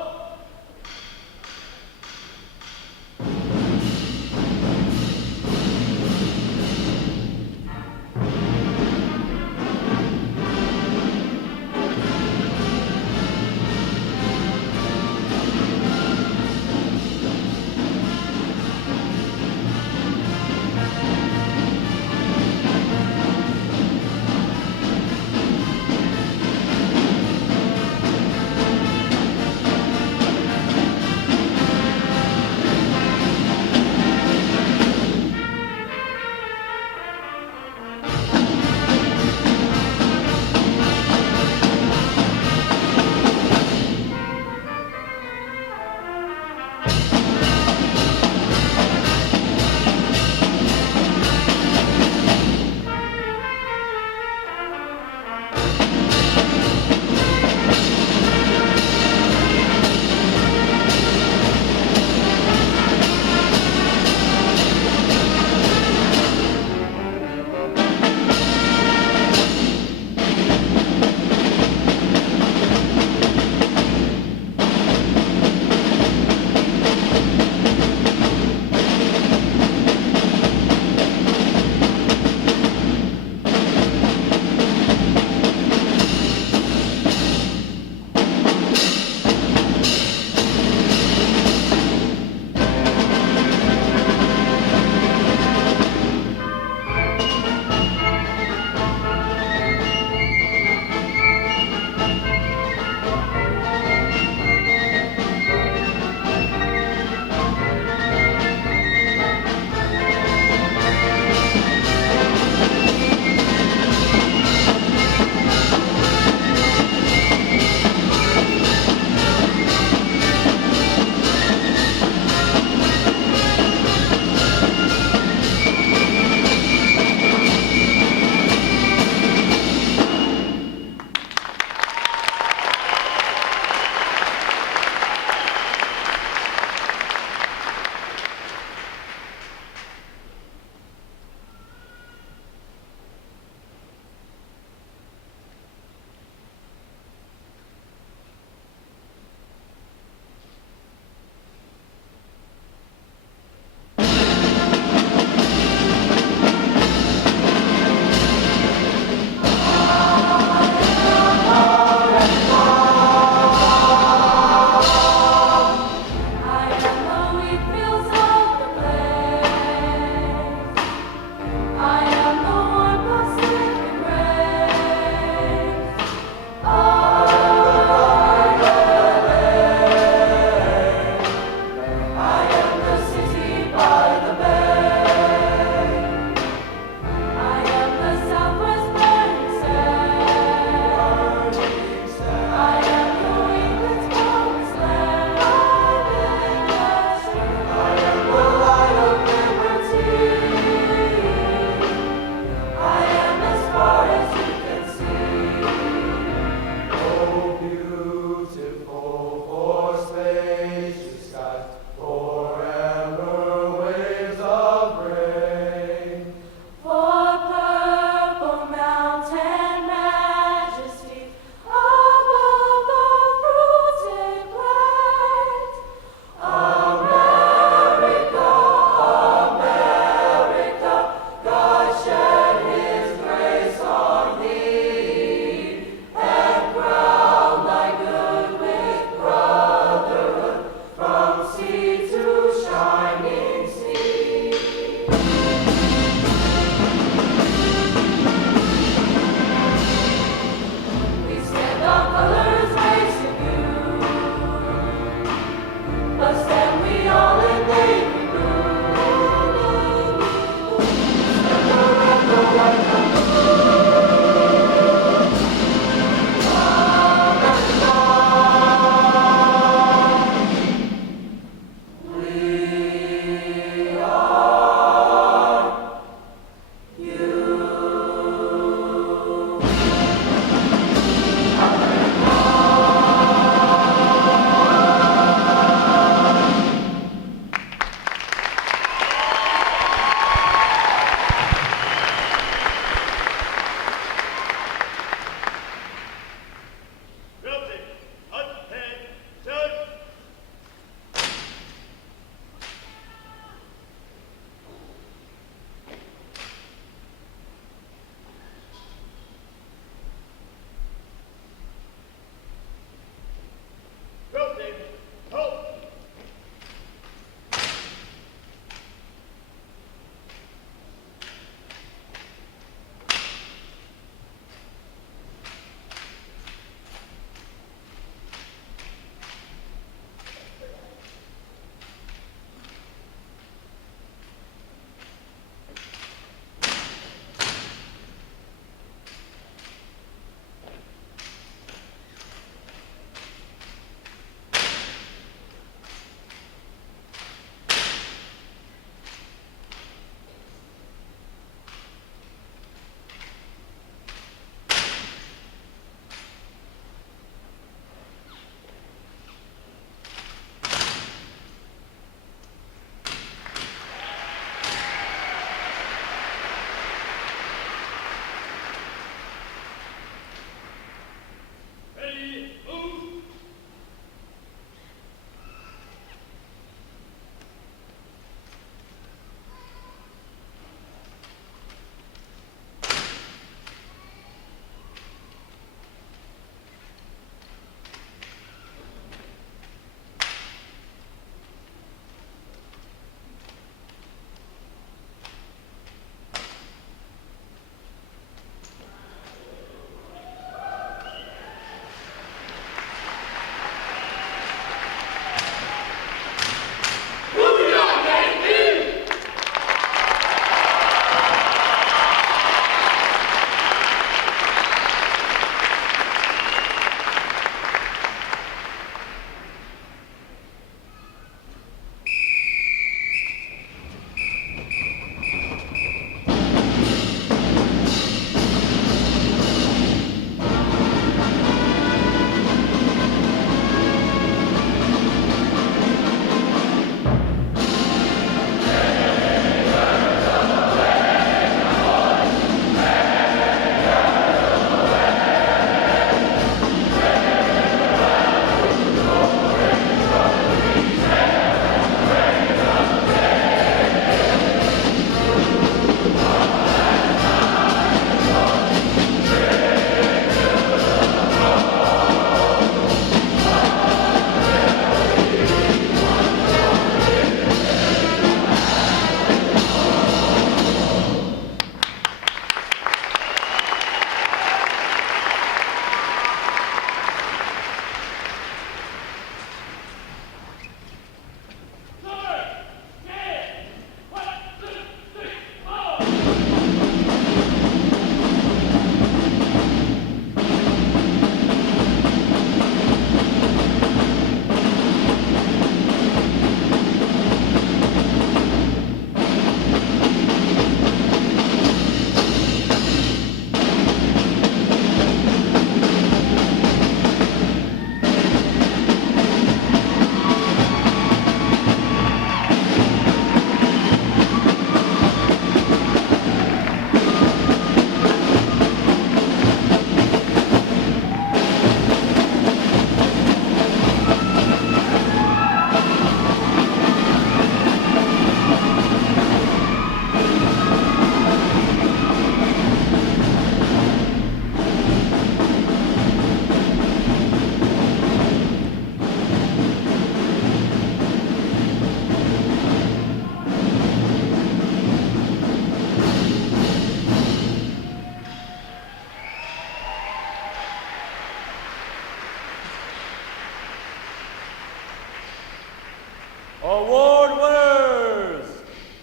Award winners!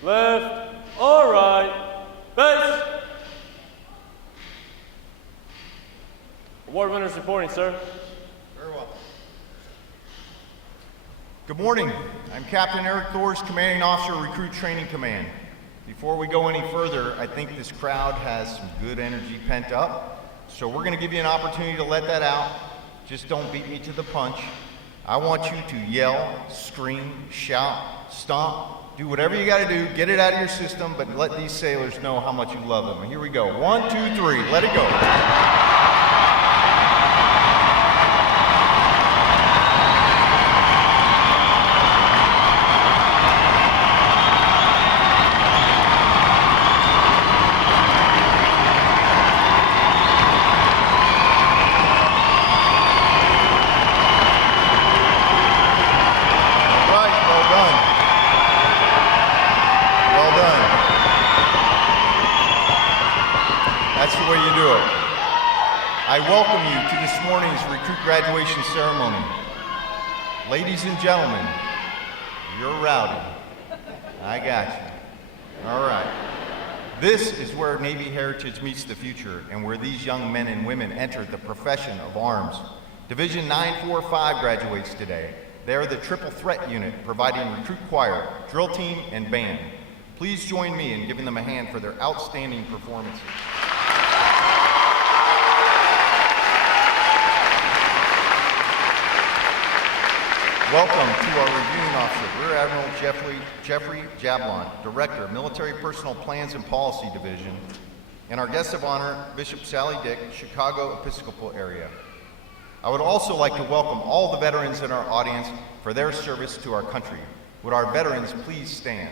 Left or right? Base! Award winners reporting, sir. Very well. Good morning. I'm Captain Eric Thors, Commanding Officer, Recruit Training Command. Before we go any further, I think this crowd has some good energy pent up, so we're going to give you an opportunity to let that out. Just don't beat me to the punch. I want you to yell, scream, shout, stomp, do whatever you got to do, get it out of your system, but let these sailors know how much you love them. And here we go. 1, 2, 3, let it go. I welcome you to this morning's recruit graduation ceremony. Ladies and gentlemen, you're rowdy. I got you. All right. This is where Navy heritage meets the future and where these young men and women enter the profession of arms. Division 945 graduates today. They are the Triple Threat Unit, providing recruit choir, drill team, and band. Please join me in giving them a hand for their outstanding performances. Welcome to our reviewing officer, Rear Admiral Jeffrey Jablon, Director, Military Personnel Plans and Policy Division, and our guest of honor, Bishop Sally Dyck, Chicago Episcopal Area. I would also like to welcome all the veterans in our audience for their service to our country. Would our veterans please stand?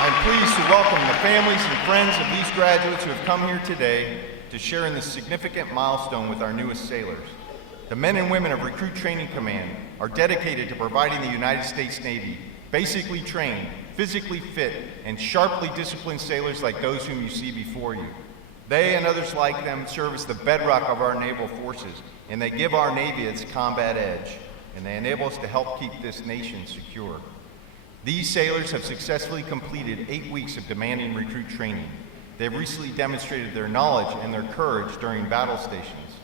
I'm pleased to welcome the families and friends of these graduates who have come here today to share in this significant milestone with our newest sailors. The men and women of Recruit Training Command are dedicated to providing the United States Navy basically trained, physically fit, and sharply disciplined sailors like those whom you see before you. They and others like them serve as the bedrock of our naval forces, and they give our Navy its combat edge, and they enable us to help keep this nation secure. These sailors have successfully completed 8 weeks of demanding recruit training. They've recently demonstrated their knowledge and their courage during battle stations.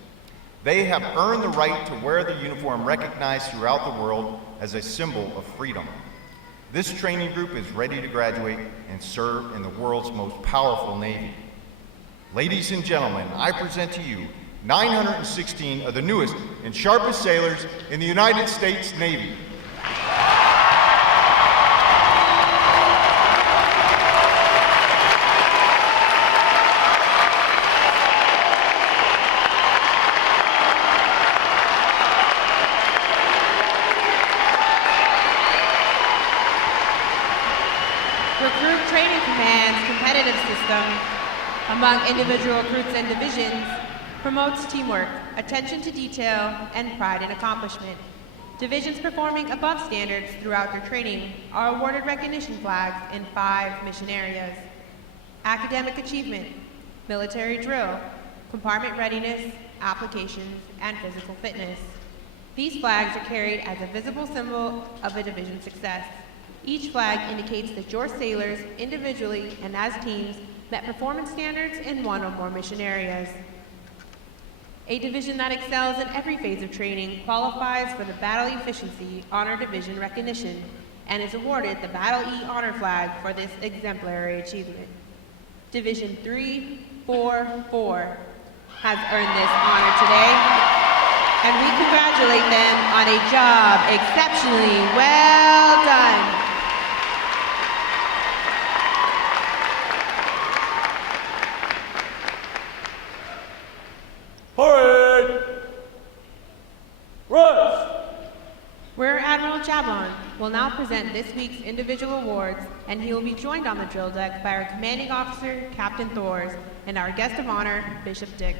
They have earned the right to wear the uniform recognized throughout the world as a symbol of freedom. This training group is ready to graduate and serve in the world's most powerful Navy. Ladies and gentlemen, I present to you 916 of the newest and sharpest sailors in the United States Navy. Recruit Training Command's competitive system among individual recruits and divisions promotes teamwork, attention to detail, and pride in accomplishment. Divisions performing above standards throughout their training are awarded recognition flags in 5 mission areas: academic achievement, military drill, compartment readiness, applications, and physical fitness. These flags are carried as a visible symbol of a division's success. Each flag indicates that your sailors, individually and as teams, met performance standards in 1 or more mission areas. A division that excels in every phase of training qualifies for the Battle Efficiency Honor Division recognition and is awarded the Battle E Honor Flag for this exemplary achievement. Division 344 has earned this honor today, and we congratulate them on a job exceptionally well done. Parade! Rest! Rear Admiral Jablon will now present this week's individual awards, and he will be joined on the drill deck by our commanding officer, Captain Thors, and our guest of honor, Bishop Dyck.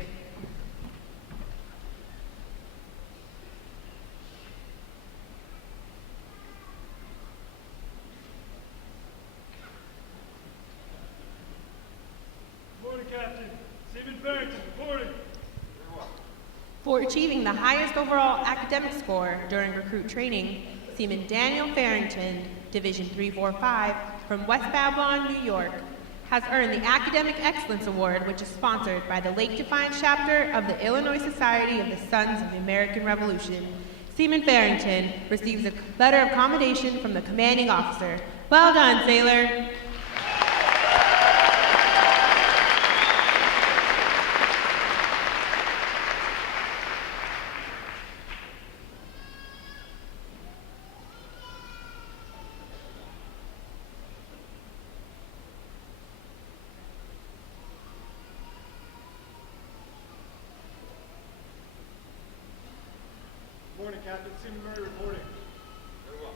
Barrington, reporting. For achieving the highest overall academic score during recruit training, Seaman Daniel Farrington, Division 345, from West Babylon, New York, has earned the Academic Excellence Award, which is sponsored by the Lake Defiance chapter of the Illinois Society of the Sons of the American Revolution. Seaman Farrington receives a letter of commendation from the commanding officer. Well done, sailor. Morning, Captain. Seaman Murray reporting. Very well.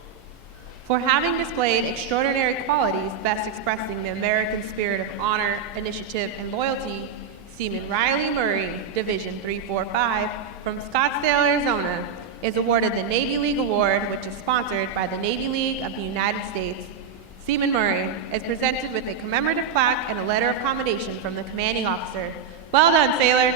For having displayed extraordinary qualities best expressing the American spirit of honor, initiative, and loyalty, Seaman Riley Murray, Division 345, from Scottsdale, Arizona, is awarded the Navy League Award, which is sponsored by the Navy League of the United States. Seaman Murray is presented with a commemorative plaque and a letter of commendation from the commanding officer. Well done, sailor.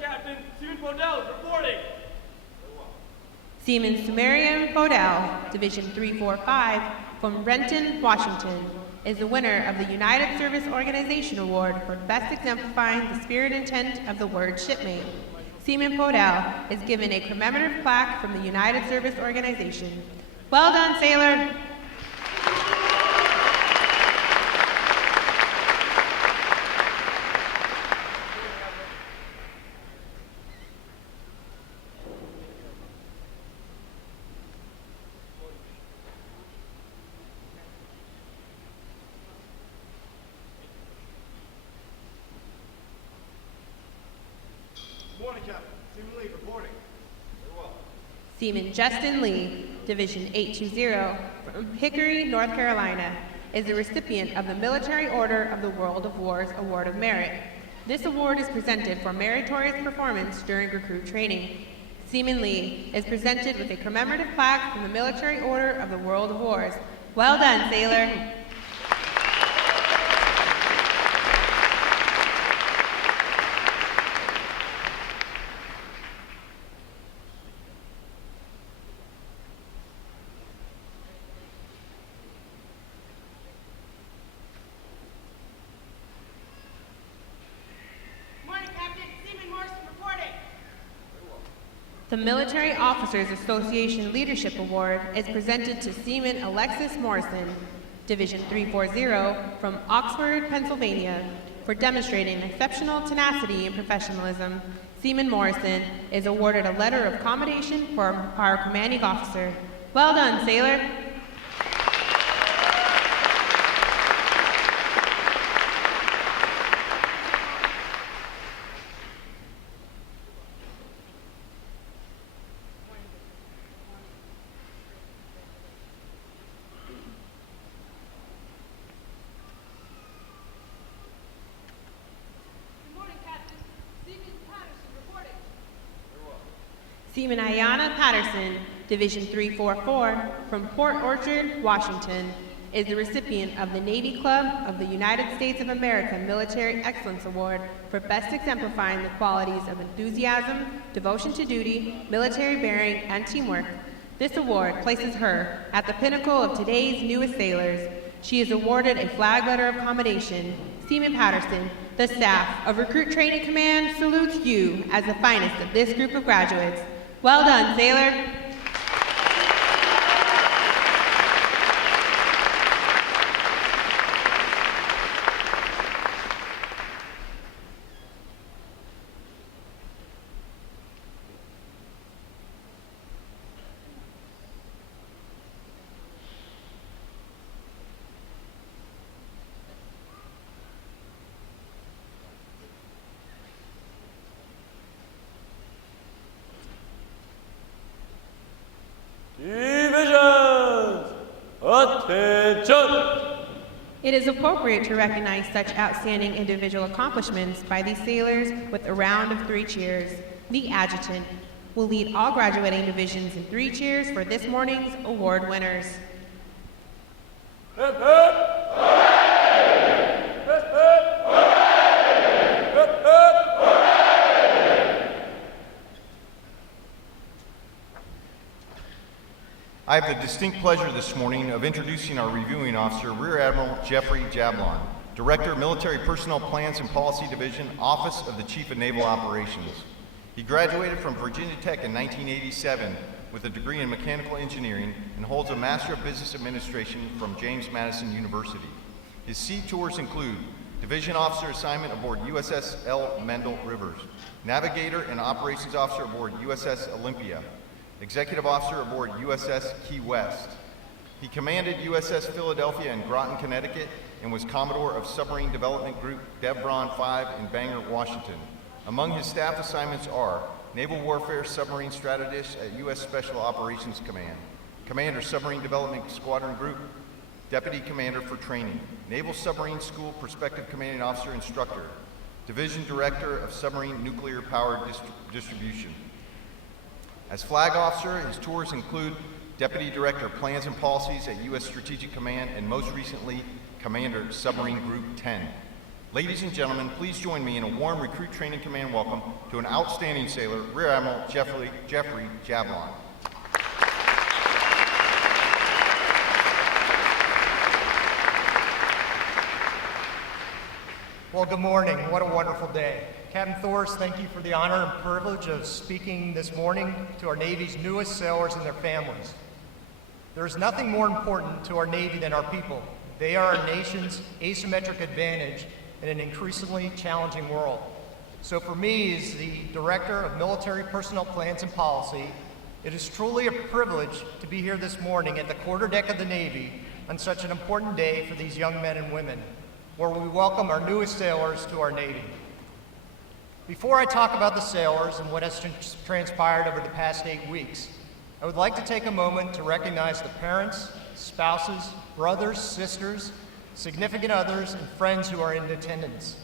Captain. Seaman Podell reporting. Seaman Sumerian Podell, Division 345, from Renton, Washington, is the winner of the United Service Organization Award for best exemplifying the spirit and intent of the word shipmate. Seaman Podell is given a commemorative plaque from the United Service Organization. Well done, sailor. Morning, Captain. Seaman Lee reporting. Very well. Seaman Justin Lee, Division 820, from Hickory, North Carolina, is the recipient of the Military Order of the World of Wars Award of Merit. This award is presented for meritorious performance during recruit training. Seaman Lee is presented with a commemorative plaque from the Military Order of the World of Wars. Well done, sailor. The Military Officers Association Leadership Award is presented to Seaman Alexis Morrison, Division 340, from Oxford, Pennsylvania, for demonstrating exceptional tenacity and professionalism. Seaman Morrison is awarded a letter of commendation for our commanding officer. Well done, sailor. Seaman Ayanna Patterson, Division 344, from Port Orchard, Washington, is the recipient of the Navy Club of the United States of America Military Excellence Award for best exemplifying the qualities of enthusiasm, devotion to duty, military bearing, and teamwork. This award places her at the pinnacle of today's newest sailors. She is awarded a flag letter of commendation. Seaman Patterson, the staff of Recruit Training Command salutes you as the finest of this group of graduates. Well done, sailor. Attention! It is appropriate to recognize such outstanding individual accomplishments by these sailors with a round of 3 cheers. The adjutant will lead all graduating divisions in 3 cheers for this morning's award winners. Hip, hip! I have the distinct pleasure this morning of introducing our reviewing officer, Rear Admiral Jeffrey Jablon, Director, Military Personnel Plans and Policy Division, Office of the Chief of Naval Operations. He graduated from Virginia Tech in 1987 with a degree in mechanical engineering and holds a Master of Business Administration from James Madison University. His sea tours include Division Officer Assignment aboard USS L. Mendel Rivers, Navigator and Operations Officer aboard USS Olympia, Executive Officer aboard USS Key West. He commanded USS Philadelphia in Groton, Connecticut, and was Commodore of Submarine Development Group Devron 5 in Bangor, Washington. Among his staff assignments are Naval Warfare Submarine Strategist at U.S. Special Operations Command, Commander Submarine Development Squadron Group, Deputy Commander for Training, Naval Submarine School Prospective Commanding Officer Instructor, Division Director of Submarine Nuclear Power Distribution. As Flag Officer, his tours include Deputy Director of Plans and Policies at U.S. Strategic Command and most recently, Commander Submarine Group 10. Ladies and gentlemen, please join me in a warm Recruit Training Command welcome to an outstanding sailor, Rear Admiral Jeffrey Jablon. Well, good morning. What a wonderful day. Captain Thorst, thank you for the honor and privilege of speaking this morning to our Navy's newest sailors and their families. There is nothing more important to our Navy than our people. They are our nation's asymmetric advantage in an increasingly challenging world. So for me, as the Director of Military Personnel Plans and Policy, it is truly a privilege to be here this morning at the quarterdeck of the Navy on such an important day for these young men and women, where we welcome our newest sailors to our Navy. Before I talk about the sailors and what has transpired over the past 8 weeks, I would like to take a moment to recognize the parents, spouses, brothers, sisters, significant others, and friends who are in attendance.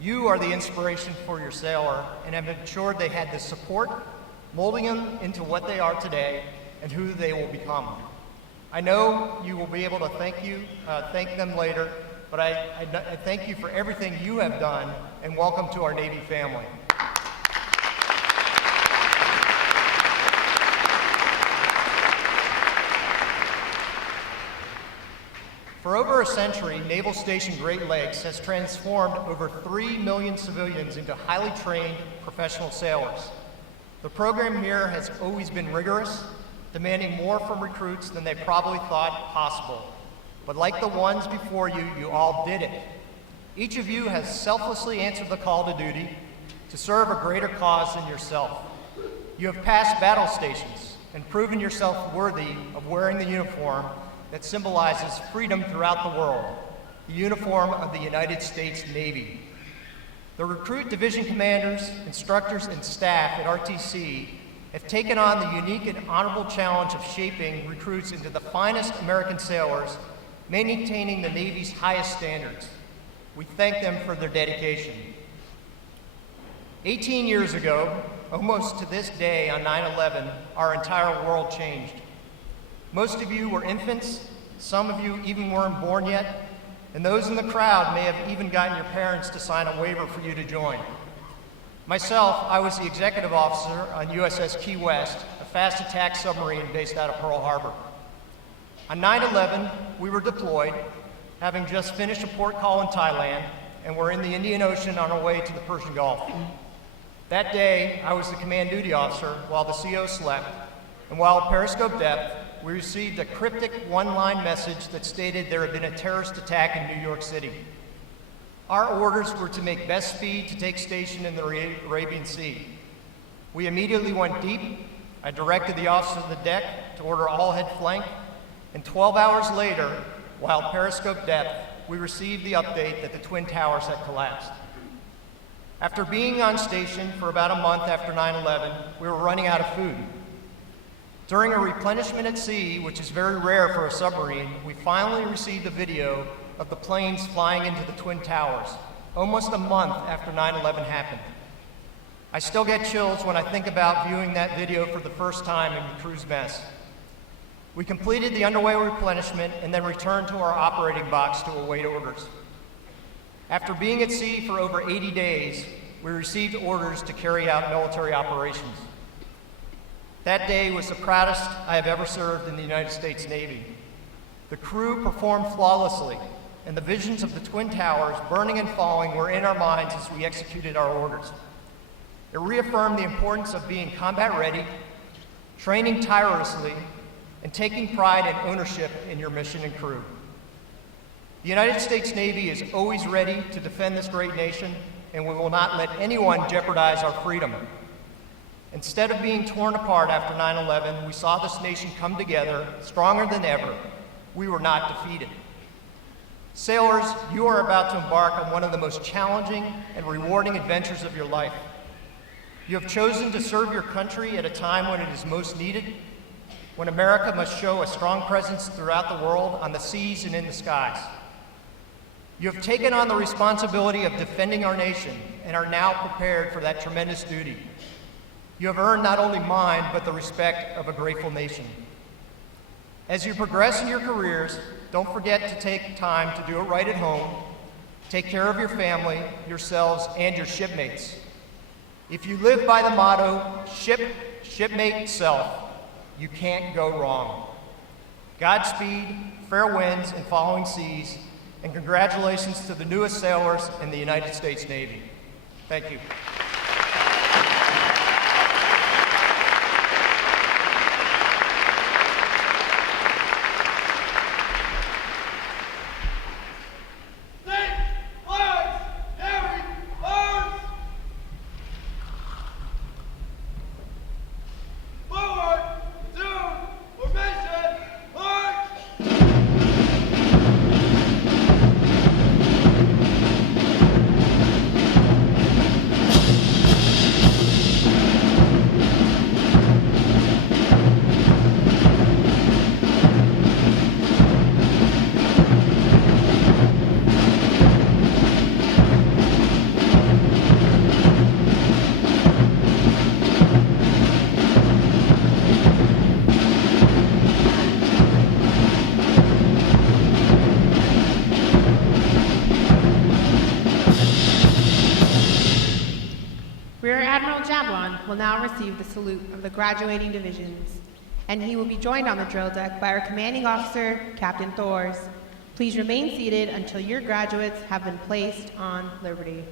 You are the inspiration for your sailor and have ensured they had the support, molding them into what they are today and who they will become. I know you will be able to thank them later, but I thank you for everything you have done, and welcome to our Navy family. For over a century, Naval Station Great Lakes has transformed over 3 million civilians into highly trained professional sailors. The program here has always been rigorous, demanding more from recruits than they probably thought possible. But like the ones before you, you all did it. Each of you has selflessly answered the call to duty to serve a greater cause than yourself. You have passed battle stations and proven yourself worthy of wearing the uniform that symbolizes freedom throughout the world, the uniform of the United States Navy. The recruit division commanders, instructors, and staff at RTC have taken on the unique and honorable challenge of shaping recruits into the finest American sailors, maintaining the Navy's highest standards. We thank them for their dedication. 18 years ago, almost to this day on 9/11, our entire world changed. Most of you were infants, some of you even weren't born yet, and those in the crowd may have even gotten your parents to sign a waiver for you to join. Myself, I was the executive officer on USS Key West, a fast attack submarine based out of Pearl Harbor. On 9/11, we were deployed, having just finished a port call in Thailand, and were in the Indian Ocean on our way to the Persian Gulf. That day, I was the command duty officer while the CO slept, and while at periscope depth, we received a cryptic one-line message that stated there had been a terrorist attack in New York City. Our orders were to make best speed to take station in the Arabian Sea. We immediately went deep. I directed the officer of the deck to order all head flank, and 12 hours later, while at periscope depth, we received the update that the Twin Towers had collapsed. After being on station for about a month after 9/11, we were running out of food. During a replenishment at sea, which is very rare for a submarine, we finally received a video of the planes flying into the Twin Towers, almost a month after 9/11 happened. I still get chills when I think about viewing that video for the first time in the crew's mess. We completed the underway replenishment and then returned to our operating box to await orders. After being at sea for over 80 days, we received orders to carry out military operations. That day was the proudest I have ever served in the United States Navy. The crew performed flawlessly, and the visions of the Twin Towers burning and falling were in our minds as we executed our orders. It reaffirmed the importance of being combat ready, training tirelessly, and taking pride and ownership in your mission and crew. The United States Navy is always ready to defend this great nation, and we will not let anyone jeopardize our freedom. Instead of being torn apart after 9/11, we saw this nation come together, stronger than ever. We were not defeated. Sailors, you are about to embark on one of the most challenging and rewarding adventures of your life. You have chosen to serve your country at a time when it is most needed, when America must show a strong presence throughout the world on the seas and in the skies. You have taken on the responsibility of defending our nation and are now prepared for that tremendous duty. You have earned not only mine, but the respect of a grateful nation. As you progress in your careers, don't forget to take time to do it right at home. Take care of your family, yourselves, and your shipmates. If you live by the motto, shipmate, self, you can't go wrong. Godspeed, fair winds, and following seas, and congratulations to the newest sailors in the United States Navy. Thank you. Rear Admiral Jablon will now receive the salute of the graduating divisions, and he will be joined on the drill deck by our commanding officer, Captain Thors. Please remain seated until your graduates have been placed on liberty.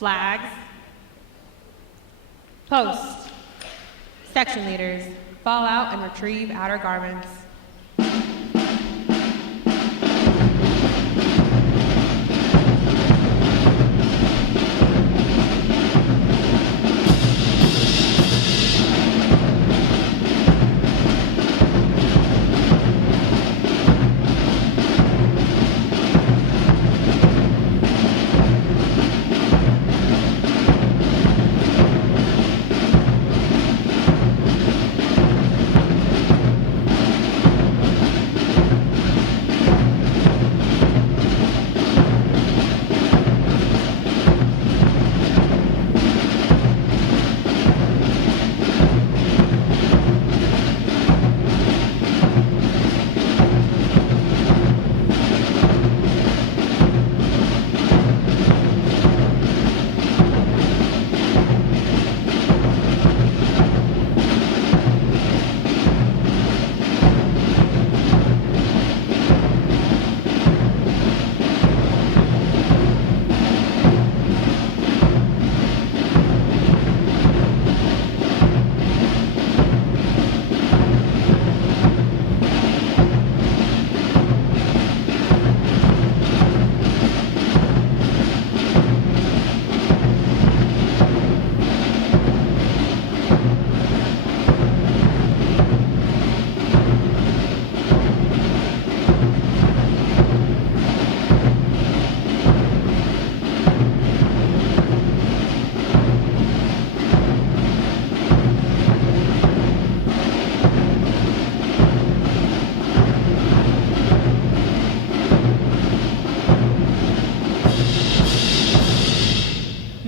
flags, post. Section leaders, fall out and retrieve outer garments.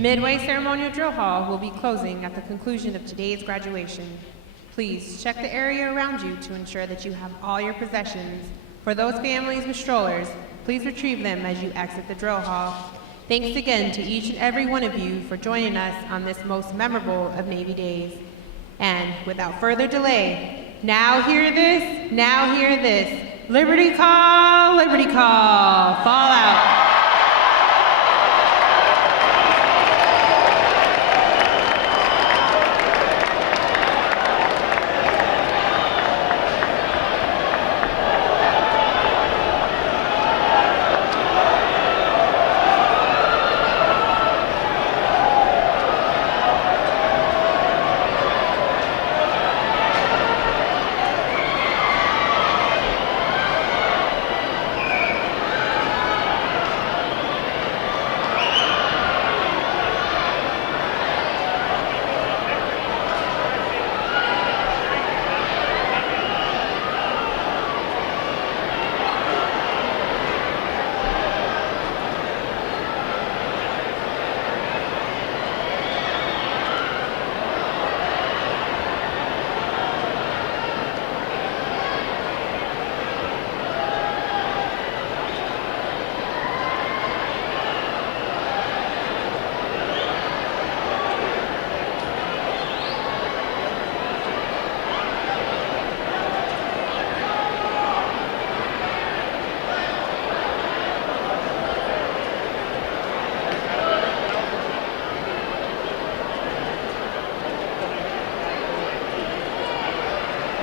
Midway Ceremonial Drill Hall will be closing at the conclusion of today's graduation. Please check the area around you to ensure that you have all your possessions. For those families with strollers, please retrieve them as you exit the drill hall. Thanks again to each and every one of you for joining us on this most memorable of Navy days. And without further delay, now hear this, now hear this. Liberty call, fall out.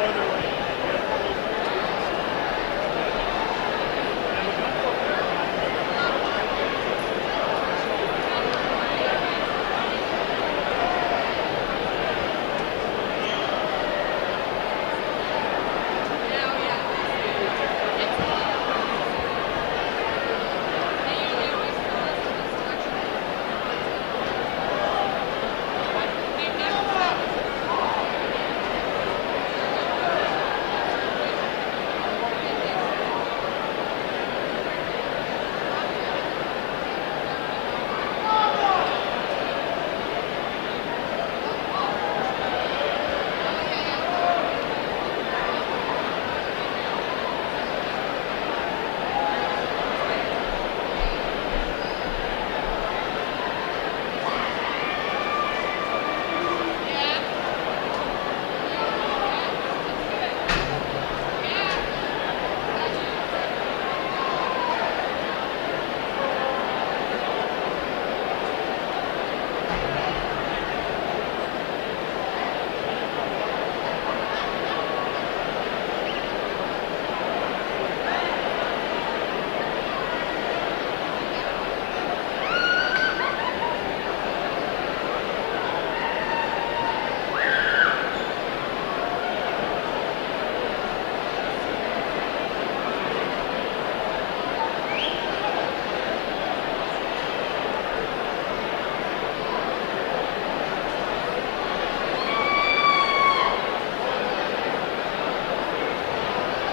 Further